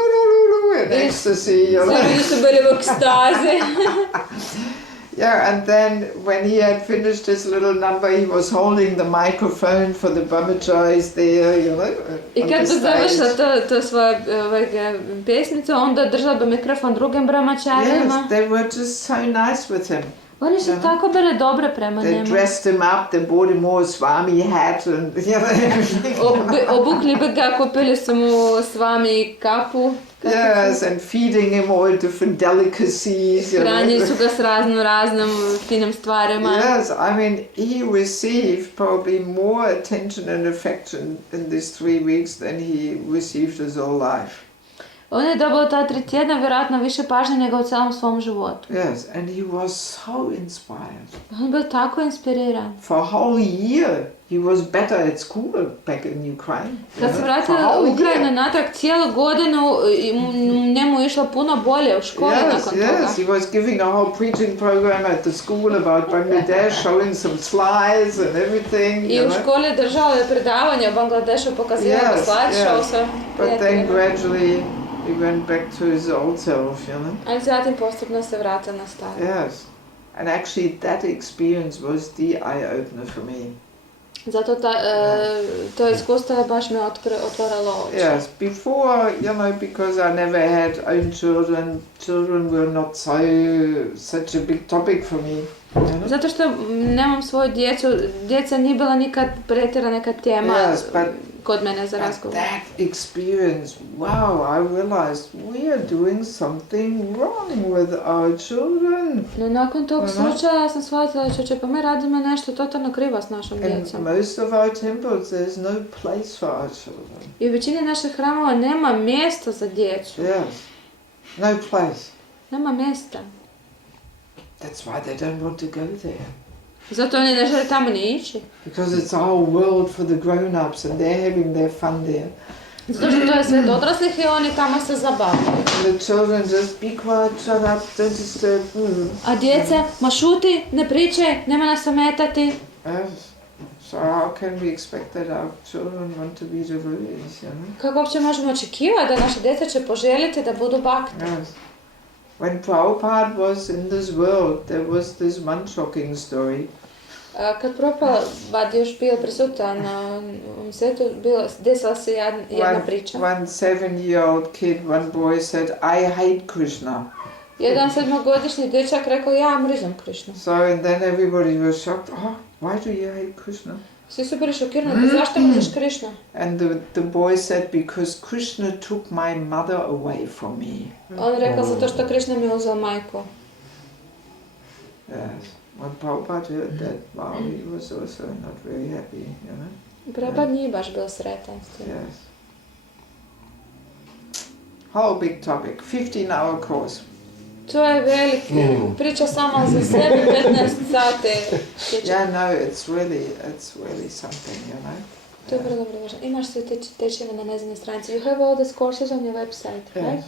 in ecstasy. Svi ljudi su bili u ekstazi. Yeah, and then when he had finished his little number, he was holding the microphone for the brahmacharis there, you know, I on kad the bi završila stage. to svoje pjesmicu, onda držao bi mikrofon drugim brahmačarima. Yes, they were just so nice with him. Oni su tako bili dobre prema They njemu. dressed him up, they bought him more Swami hat and, you know, everything. Obukli bi ga, kupili su mu svami kapu. Yes, and feeding him all different delicacies, you Hranili know. su ga s raznim finim stvarima. Yes, I mean, he received probably more attention and affection in these 3 weeks than he received his whole life. On je dobio ta 3 tjedna vjerojatno više pažnje nego u celom svom životu. Yes, and he was so inspired. On je bio tako inspiriran. For a whole year, he was better at school back in Ukraine. Kad se vratio u Ukrajinu natrag cijelu godinu, njemu je išlo puno bolje u školi nakon toga. Yes, he was giving a whole preaching program at the school about Bangladesh, showing some slides and everything. I u školi držao je predavanje u Bangladešu, pokazivao ga slideshow sa But then prijateljima. gradually he went back to his old self, you know. Ali zatim postupno se vratio na staro. Yes. And actually that experience was the eye-opener for me. Zato to iskustvo je baš me otvorilo oči. Yes, before, you know, because I never had own children, children were not such a big topic for me. You know? Zato što nemam svoju djecu, djeca nije bila nikad pretjerana neka tema kod mene za razgovor. That experience, wow, I realized we are doing something wrong with our children. No nakon tog slučaja sam shvatila pa mi radimo nešto totalno krivo s našom djecom. In most of our temples there's no place for our children. I u većini naših hramova nema mjesta za djecu. Yes, no place. Nema mjesta. That's why they don't want to go there. Zato oni ne žele tamo ni ići. Because it's a whole world for the grown-ups and they're having their fun there. Zato što to je svijet odraslih i oni tamo se zabavljaju. And the children just be quiet, shut up, don't disturb. A djeca, ma šuti, ne pričaj, nema nas ometati. Yes. So how can we expect that our children want to be devotees, you know? Kako uopće možemo očekivati da naše djeca će poželjeti da budu bhakti? Yes. When Prabhupada was in this world, there was this one shocking story. Kad Prabhupada još bio prisutan na svijetu, desila se jedna priča. One 7-year-old kid, one boy said, I hate Krishna. Jedan 7-godišnji dječak rekao, ja mrzim Krišnu. So, and then everybody was shocked. Oh, why do you hate Krishna? Svi su bili šokirani, zašto mrziš Krišnu? And the boy said, because Krishna took my mother away from me. On rekao, zato što Krišna mi uzeo majku. Yes. When Prabhupada heard that, wow, he was also not very happy, you know. Prabhupada nije baš bio sretan s tim. Yes. Whole big topic, 15-hour course. To je veliki, priča sama za sebi, 15 sati. Yeah, no, it's really something, you know. To je vrlo dobro važno. Imaš sve tečajeve na njezinoj stranici. You have all these courses on your website, right?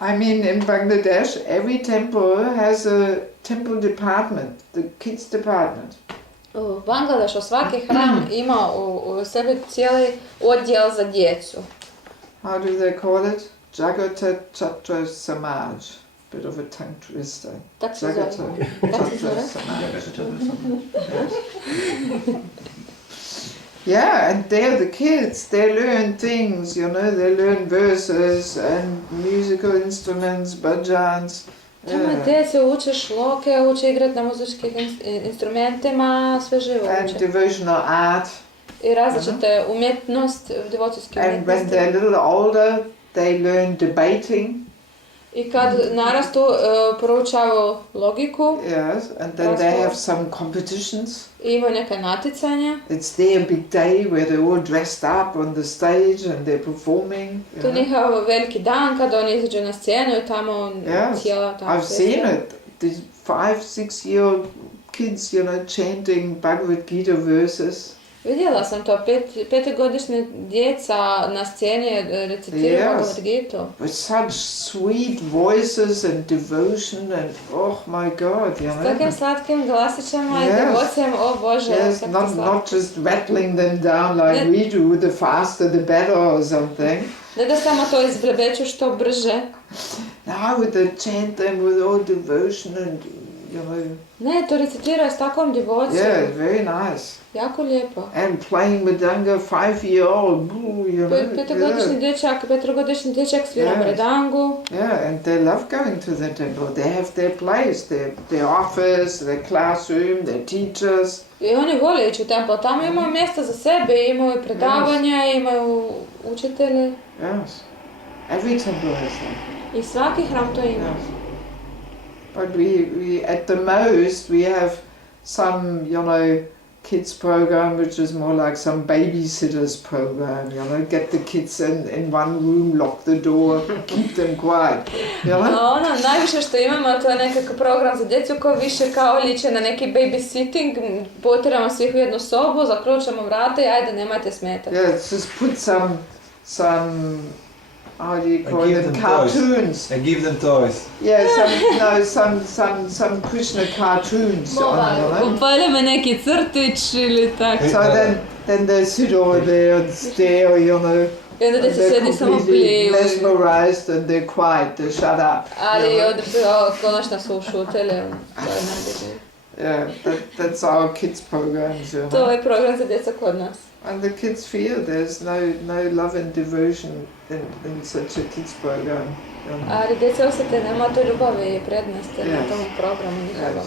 I mean, in Bangladesh, every temple has a temple department, the kids department. U Bangladešu svaki hram ima u sebi cijeli odjel za djecu. How do they call it? Jagata Chatra Samaj. Bit of a tongue twister. Tak se zove. Chatra Samaj. Yeah, and there the kids, they learn things, you know, they learn verses and musical instruments, bhajans. Tamo djece uče šloke, uče igrat na muzičkim instrumentima, sve živo And uče. devotional art. I različite umjetnost, devocijske And when umjetnosti. they're a little older, they learn debating. I kad narastu, proučavaju logiku, Yes, and then they have some competitions. i imaju neka natjecanja. It's their big day where they're all dressed up on the stage and they're performing. To je njihov veliki dan kad oni izađu na scenu i tamo cijela tamo I've seen it. These 5-6-year-old kids, you know, chanting Bhagavad Gita verses. Vidjela sam to, petogodišnje djeca na sceni recitiraju Bhagavad Gitu. With such sweet voices and devotion and oh my God, you S know. takim slatkim glasićama i devocijom, o Bože, Yes, not just rattling them down like we do, the faster the better or something. Ne da samo to izblebeću što brže. Now they chant them with all devotion and, you know. Ne, to recitiraju s takvom devocijom. Yeah, very nice. Jako lijepo. And playing Madanga, 5-year-old, you know. Petogodišnji dječak svira mredangu. Yeah, and they love going to the temple. They have their place, their office, their classroom, their teachers. I oni vole ići u tempel. Tamo imaju mjesta za sebe, imaju predavanja, imaju učitelje. Yes. Every temple has that. I svaki hram to ima. Yes. But we at the most, we have some, you know, kids program, which is more like some babysitters program, you know, get the kids in one room, lock the door, keep them quiet, you know? Najviše što imamo, to je nekakav program za djecu koji više kao liče na neki babysitting, potiramo svih u jednu sobu, zaključamo vrata i ajde, nemojte smetati. Yeah, just put some how do you call them, cartoons. I give them toys. Yeah, some Krishna cartoons on, you know? Upaljamo neki crtić ili tako. So then they sit over there and stare, you know. I onda djeca sedi samo pliju. Mesmerized and they're quiet, they shut up. Ali onda konačno su ušutili. To je najbolje. Yeah, that's our kids programs, you know. To je program za djeca kod nas. And the kids feel there's no love and devotion in such a kids program. Ali djeca osjete nema to ljubavi i prednosti na tom programu njihovom.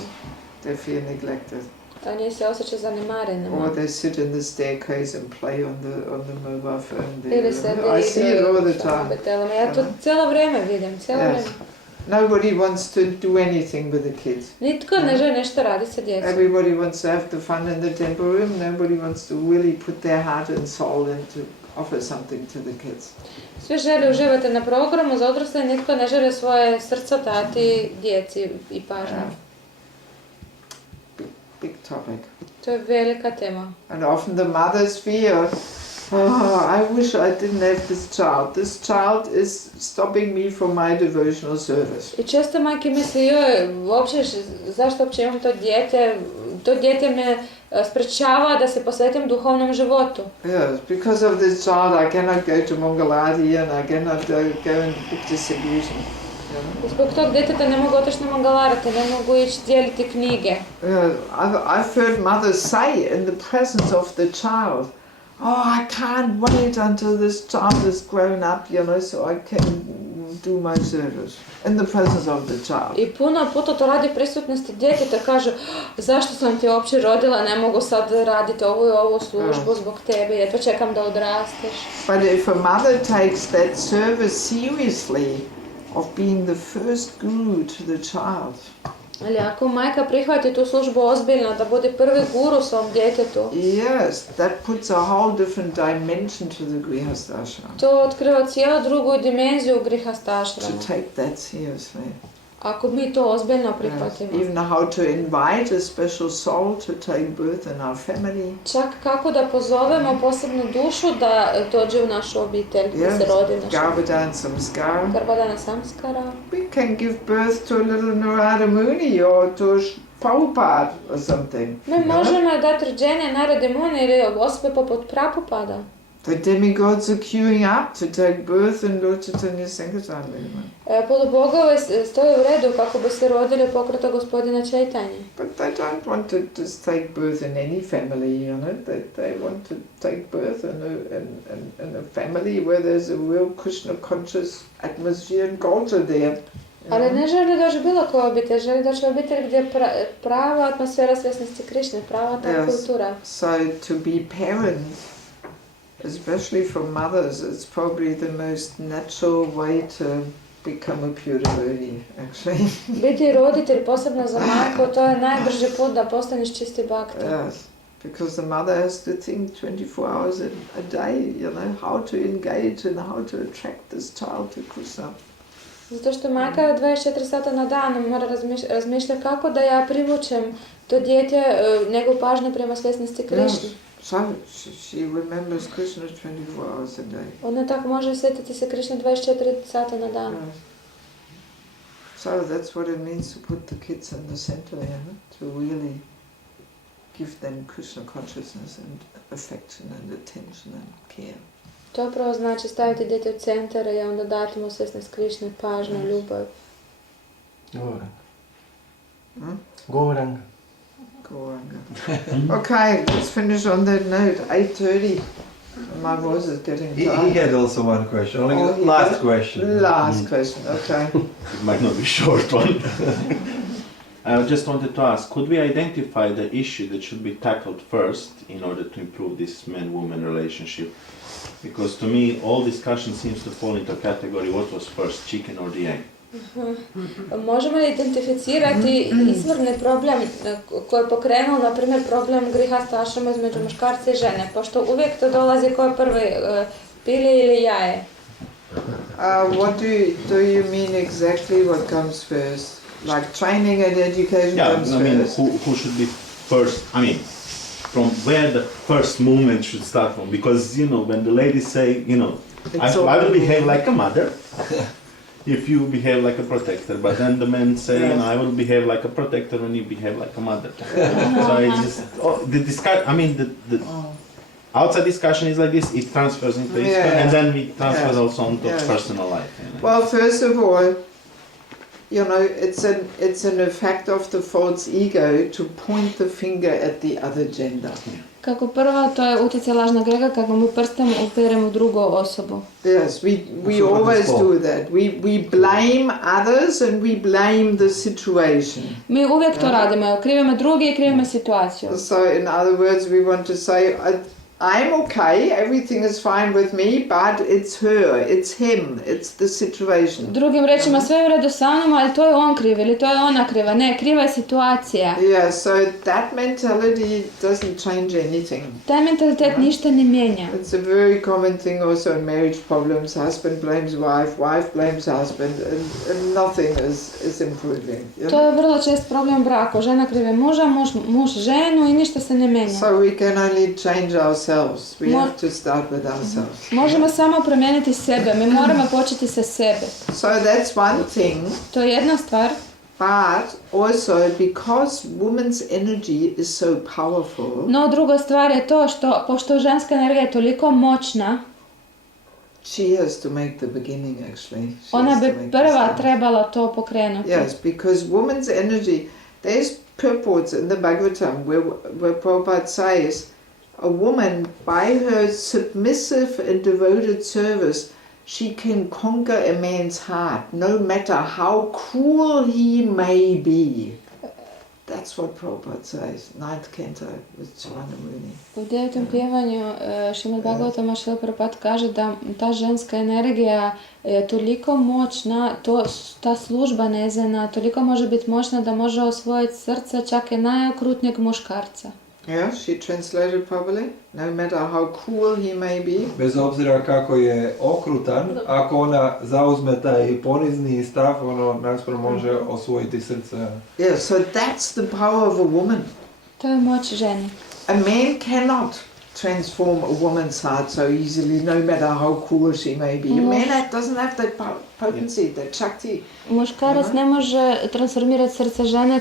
They feel neglected. Oni se osjećaju zanemareni. Or they sit in the staircase and play on the mobile phone there. Ili se I see it all the time. Ja to cijelo vrijeme vidim, cijelo vrijeme. Nobody wants to do anything with the kids. Nitko ne želi nešto raditi sa djecom. Everybody wants to have the fun in the temple room. Nobody wants to really put their heart and soul in to offer something to the kids. Svi žele uživati na programu za odrasle, nitko ne želi svoje srce dati djeci i pažnju. Big topic. To je velika tema. And often the mothers feel Oh, I wish I didn't have this child. This child is stopping me from my devotional service. I često majke misle, joj, zašto uopće imam to dijete me sprečava da se posvetim duhovnom životu. Yes, because of this child I cannot go to Mangalati and I cannot go in book distribution. I zbog tog djeteta ne mogu otići na Mangalarate, ne mogu ići dijeliti knjige. I've heard mothers say in the presence of the child, oh, I can't wait until this child is grown up, so I can do my service. In the presence of the child. I puno puta to radi prisutnosti djeteta, kažu zašto sam ti uopće rodila, ne mogu sad raditi ovu službu zbog tebe, jedva čekam da odrasteš. But if a mother takes that service seriously, of being the first guru to the child. Ali ako majka prihvati tu službu ozbiljno, da bude prvi guru svom djetetu. Yes, that puts a whole different dimension to the grihastashram. To otkriva cijelu drugu dimenziju grihastashramu. To take that seriously. Ako mi to ozbiljno prihvatimo. Yes, even how to invite a special soul to take birth in our family. Čak kako da pozovemo posebnu dušu da dođe u našu obitelj, da se rodi u našu obitelj. Garbhadana samskara. We can give birth to a little Narada Muni or to Prabhupada or something. Mi možemo dati rođenje Narade Muni ili osobe poput Prabhupada. The demigods are queuing up to take birth in Lord Chaitanya's Sankirtan movement. Polubogovi stoje u redu kako bi se rodili pokreta gospodina Chaitanje. But they don't want to just take birth in any family, They want to take birth in a family where there's a real Krishna conscious atmosphere and culture there. Ali ne želi doći bilo koja obitelj, želi doći obitelj gdje je prava atmosfera svjesnosti Krišne, prava ta kultura. So to be parents, especially for mothers, it's probably the most natural way to become a pure devotee, actually. Biti roditelj, posebno za majku, to je najbrži put da postaneš čisti bhakta. Yes, because the mother has to think 24 hours a day, how to engage and how to attract this child to Krishna. Zato što majka 24 sata na dan mora razmišljati kako da ja privučem to dijete, njegovu pažnju prema svjesnosti Krišne. So she remembers Krishna 24 hours a day. Ona tako može sjetiti se Krišne 24 sata na dan. So that's what it means to put the kids in the center, to really give them Krishna consciousness and affection and attention and care. To upravo znači staviti dijete u centar i onda dati mu svjesnost Krišne, pažnju, ljubav. Govoranga. Okay, let's finish on that note. 8:30. My voice is getting tired. He had also one question. Last question. Last question, okay. It might not be a short one. I just wanted to ask, could we identify the issue that should be tackled first in order to improve this man-woman relationship? Because to me, all discussion seems to fall into a category, what was first, chicken or the egg? Možemo li identificirati izvorni problem koji je pokrenuo, na primjer, problem grihastashama između muškarca i žene, pošto uvijek to dolazi ko je prvi, pile ili jaje? What do you mean exactly what comes first? Like training and education comes first? Who should be first, from where the first movement should start from, because, when the ladies say, I will behave like a mother, if you behave like a protector, but then the men say, I will behave like a protector when you behave like a mother. So it's just, the outside discussion is like this, it transfers into and then we transfer also onto personal life. Well, first of all, it's an effect of the false ego to point the finger at the other gender. Kako prvo, to je utjecaj lažnog ega kako mi prstom uperemo u drugu osobu. Yes, we always do that. We blame others and we blame the situation. Mi uvijek to radimo, krivimo druge i krivimo situaciju. So in other words, we want to say, I'm okay, everything is fine with me, but it's her, it's him, it's the situation. Drugim rečima, sve je u redu sa mnom, ali to je on kriv ili to je ona kriva. Ne, kriva je situacija. Yeah, so that mentality doesn't change anything. Taj mentalitet ništa ne mijenja. It's a very common thing also in marriage problems. Husband blames wife, wife blames husband, and nothing is improving. To je vrlo čest problem u braku. Žena krive muža, muž ženu i ništa se ne mijenja. So we can only change ourselves ourselves. We have to start with ourselves. Možemo samo promijeniti sebe, mi moramo početi sa sebe. So that's one thing. To je jedna stvar. But also because woman's energy is so powerful, No druga stvar je to što, pošto ženska energija je toliko moćna, she has to make the beginning actually. She ona has to bi make the prva start. trebala to pokrenuti. Yes, because woman's energy, there's purports in the Bhagavatam where Prabhupada says, a woman by her submissive and devoted service, she can conquer a man's heart, no matter how cruel he may be. That's what Prabhupada says, 9th canto with Charanamuni. U 9. pjevanju Šrimad Bhagavatama Šrila Prabhupada kaže da ta ženska energija je toliko moćna, ta služba njezina toliko može biti moćna da može osvojiti srce čak i najokrutnijeg muškarca. Yeah, she translated probably, no matter how cruel he may be. Bez obzira kako je okrutan, ako ona zauzme taj ponizni stav, ono naspram može osvojiti srce. Yeah, so that's the power of a woman. To je moć žene. A man cannot transform a woman's heart so easily, no matter how cruel she may be. A man doesn't have that potency, that shakti. Muškarac ne može transformirati srce žene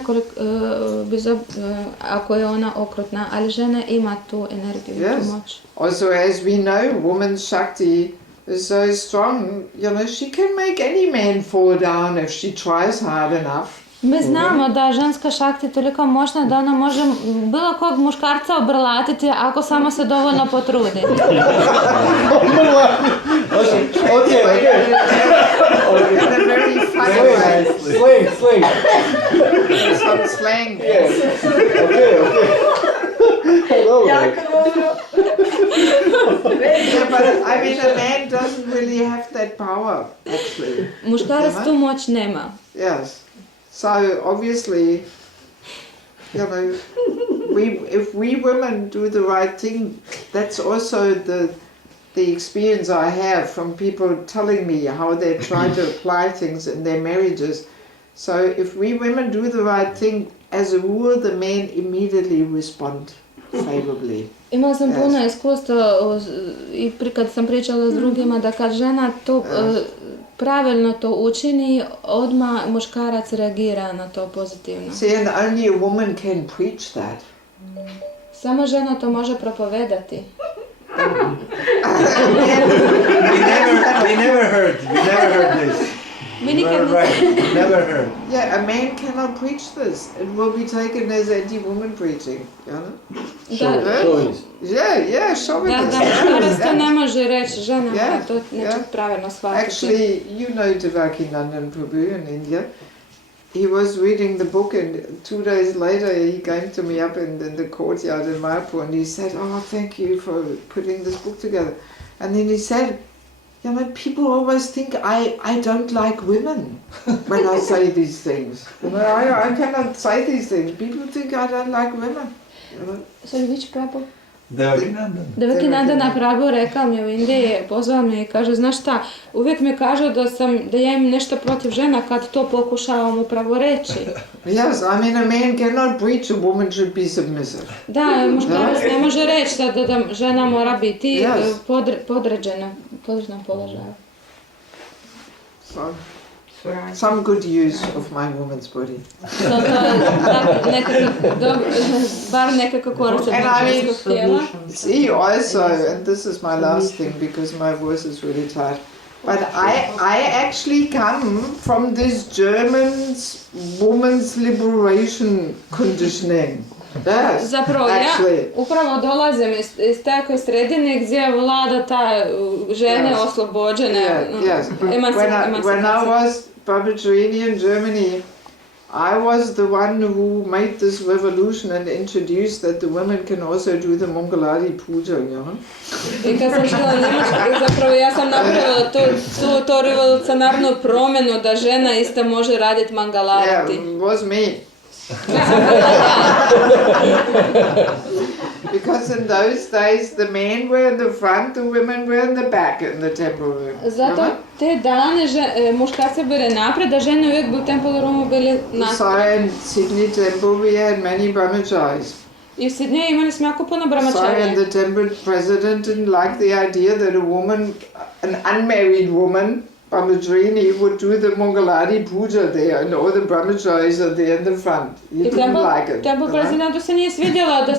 ako je ona okrutna, ali žena ima tu energiju, Yes. tu moć. Also, as we know, woman's shakti is so strong, you know, she can make any man fall down if she tries hard enough. Mi znamo da ženska šakti je toliko moćna da ona može bilo kog muškarca obrlatiti ako samo se dovoljno potrudi. Okay. In a very funny way. Sling. Some slang. Yes. Okay. Jako dobro. Yeah, but I mean, a man doesn't really have that power, actually. Muškarac tu moć nema. Yes. So obviously, you know, if we women do the right thing, that's also the experience I have from people telling me how they try to apply things in their marriages. So if we women do the right thing, as a rule, the men immediately respond favorably. Imala sam puno iskustva i kad sam pričala s drugima da kad žena to pravilno to učini, odmah muškarac reagira na to pozitivno. See, and only a woman can preach that. Samo žena to može propovedati. We never heard this. Mi nikad You're right, never heard. Yeah, a man cannot preach this. It will be taken as anti-woman preaching, you know? Chauvinist. Yeah, chauvinist. Da muškarac to ne može reći, žena Yeah, mora to neće yeah. pravilno shvatiti. Actually, you know Devaki Prabhu in India. He was reading the book and 2 days later he came to me up in the courtyard in Mayapur and he said, oh, thank you for putting this book together. And then he said, you know, people always think I don't like women when I say these things. You know, I cannot say these things. People think I don't like women. You know? Sorry, which Prabhu? Devaki Nandana Prabhu rekao mi u Indiji, pozvao me i kaže, znaš šta, uvijek mi kažu da ja imam nešto protiv žena kad to pokušavam upravo reći. Yes, I mean, a man cannot preach a woman should be submissive. Da, muškarac ne može reći da žena mora biti podređena položaju. So, some good use of my woman's body. Bar nekako korist od ženskog tijela. See, also, and this is my last thing because my voice is really tired, but I actually come from this German woman's liberation conditioning. Yes, Zapravo ja upravo dolazim iz takve sredine gdje vlada ta žene oslobođene. Yes. When I was Brahmachari in Germany, I was the one who made this revolution and introduced that the women can also do the Mangaladi puja, you know? I kad sam šla u Njemačku, zapravo ja sam napravila tu revolucionarnu promjenu da žena isto može raditi mangalarati. Yeah, it was me. Because in those days the men were in the front, the women were in the back in the temple room. Zato te dane muškarci bili naprijed, a žene uvijek bi u temple roomu bili So in Sydney temple we had many brahmacharis. И в Сиднеju imali smo jako puno Sorry, brahmacharya. and the temple president didn't like the idea that a woman, an unmarried woman, brahmacharini, would do the Mangaladi puja there, and all the brahmacharis are there in the front. He I didn't like it. temple prezidentu se nije svidjelo da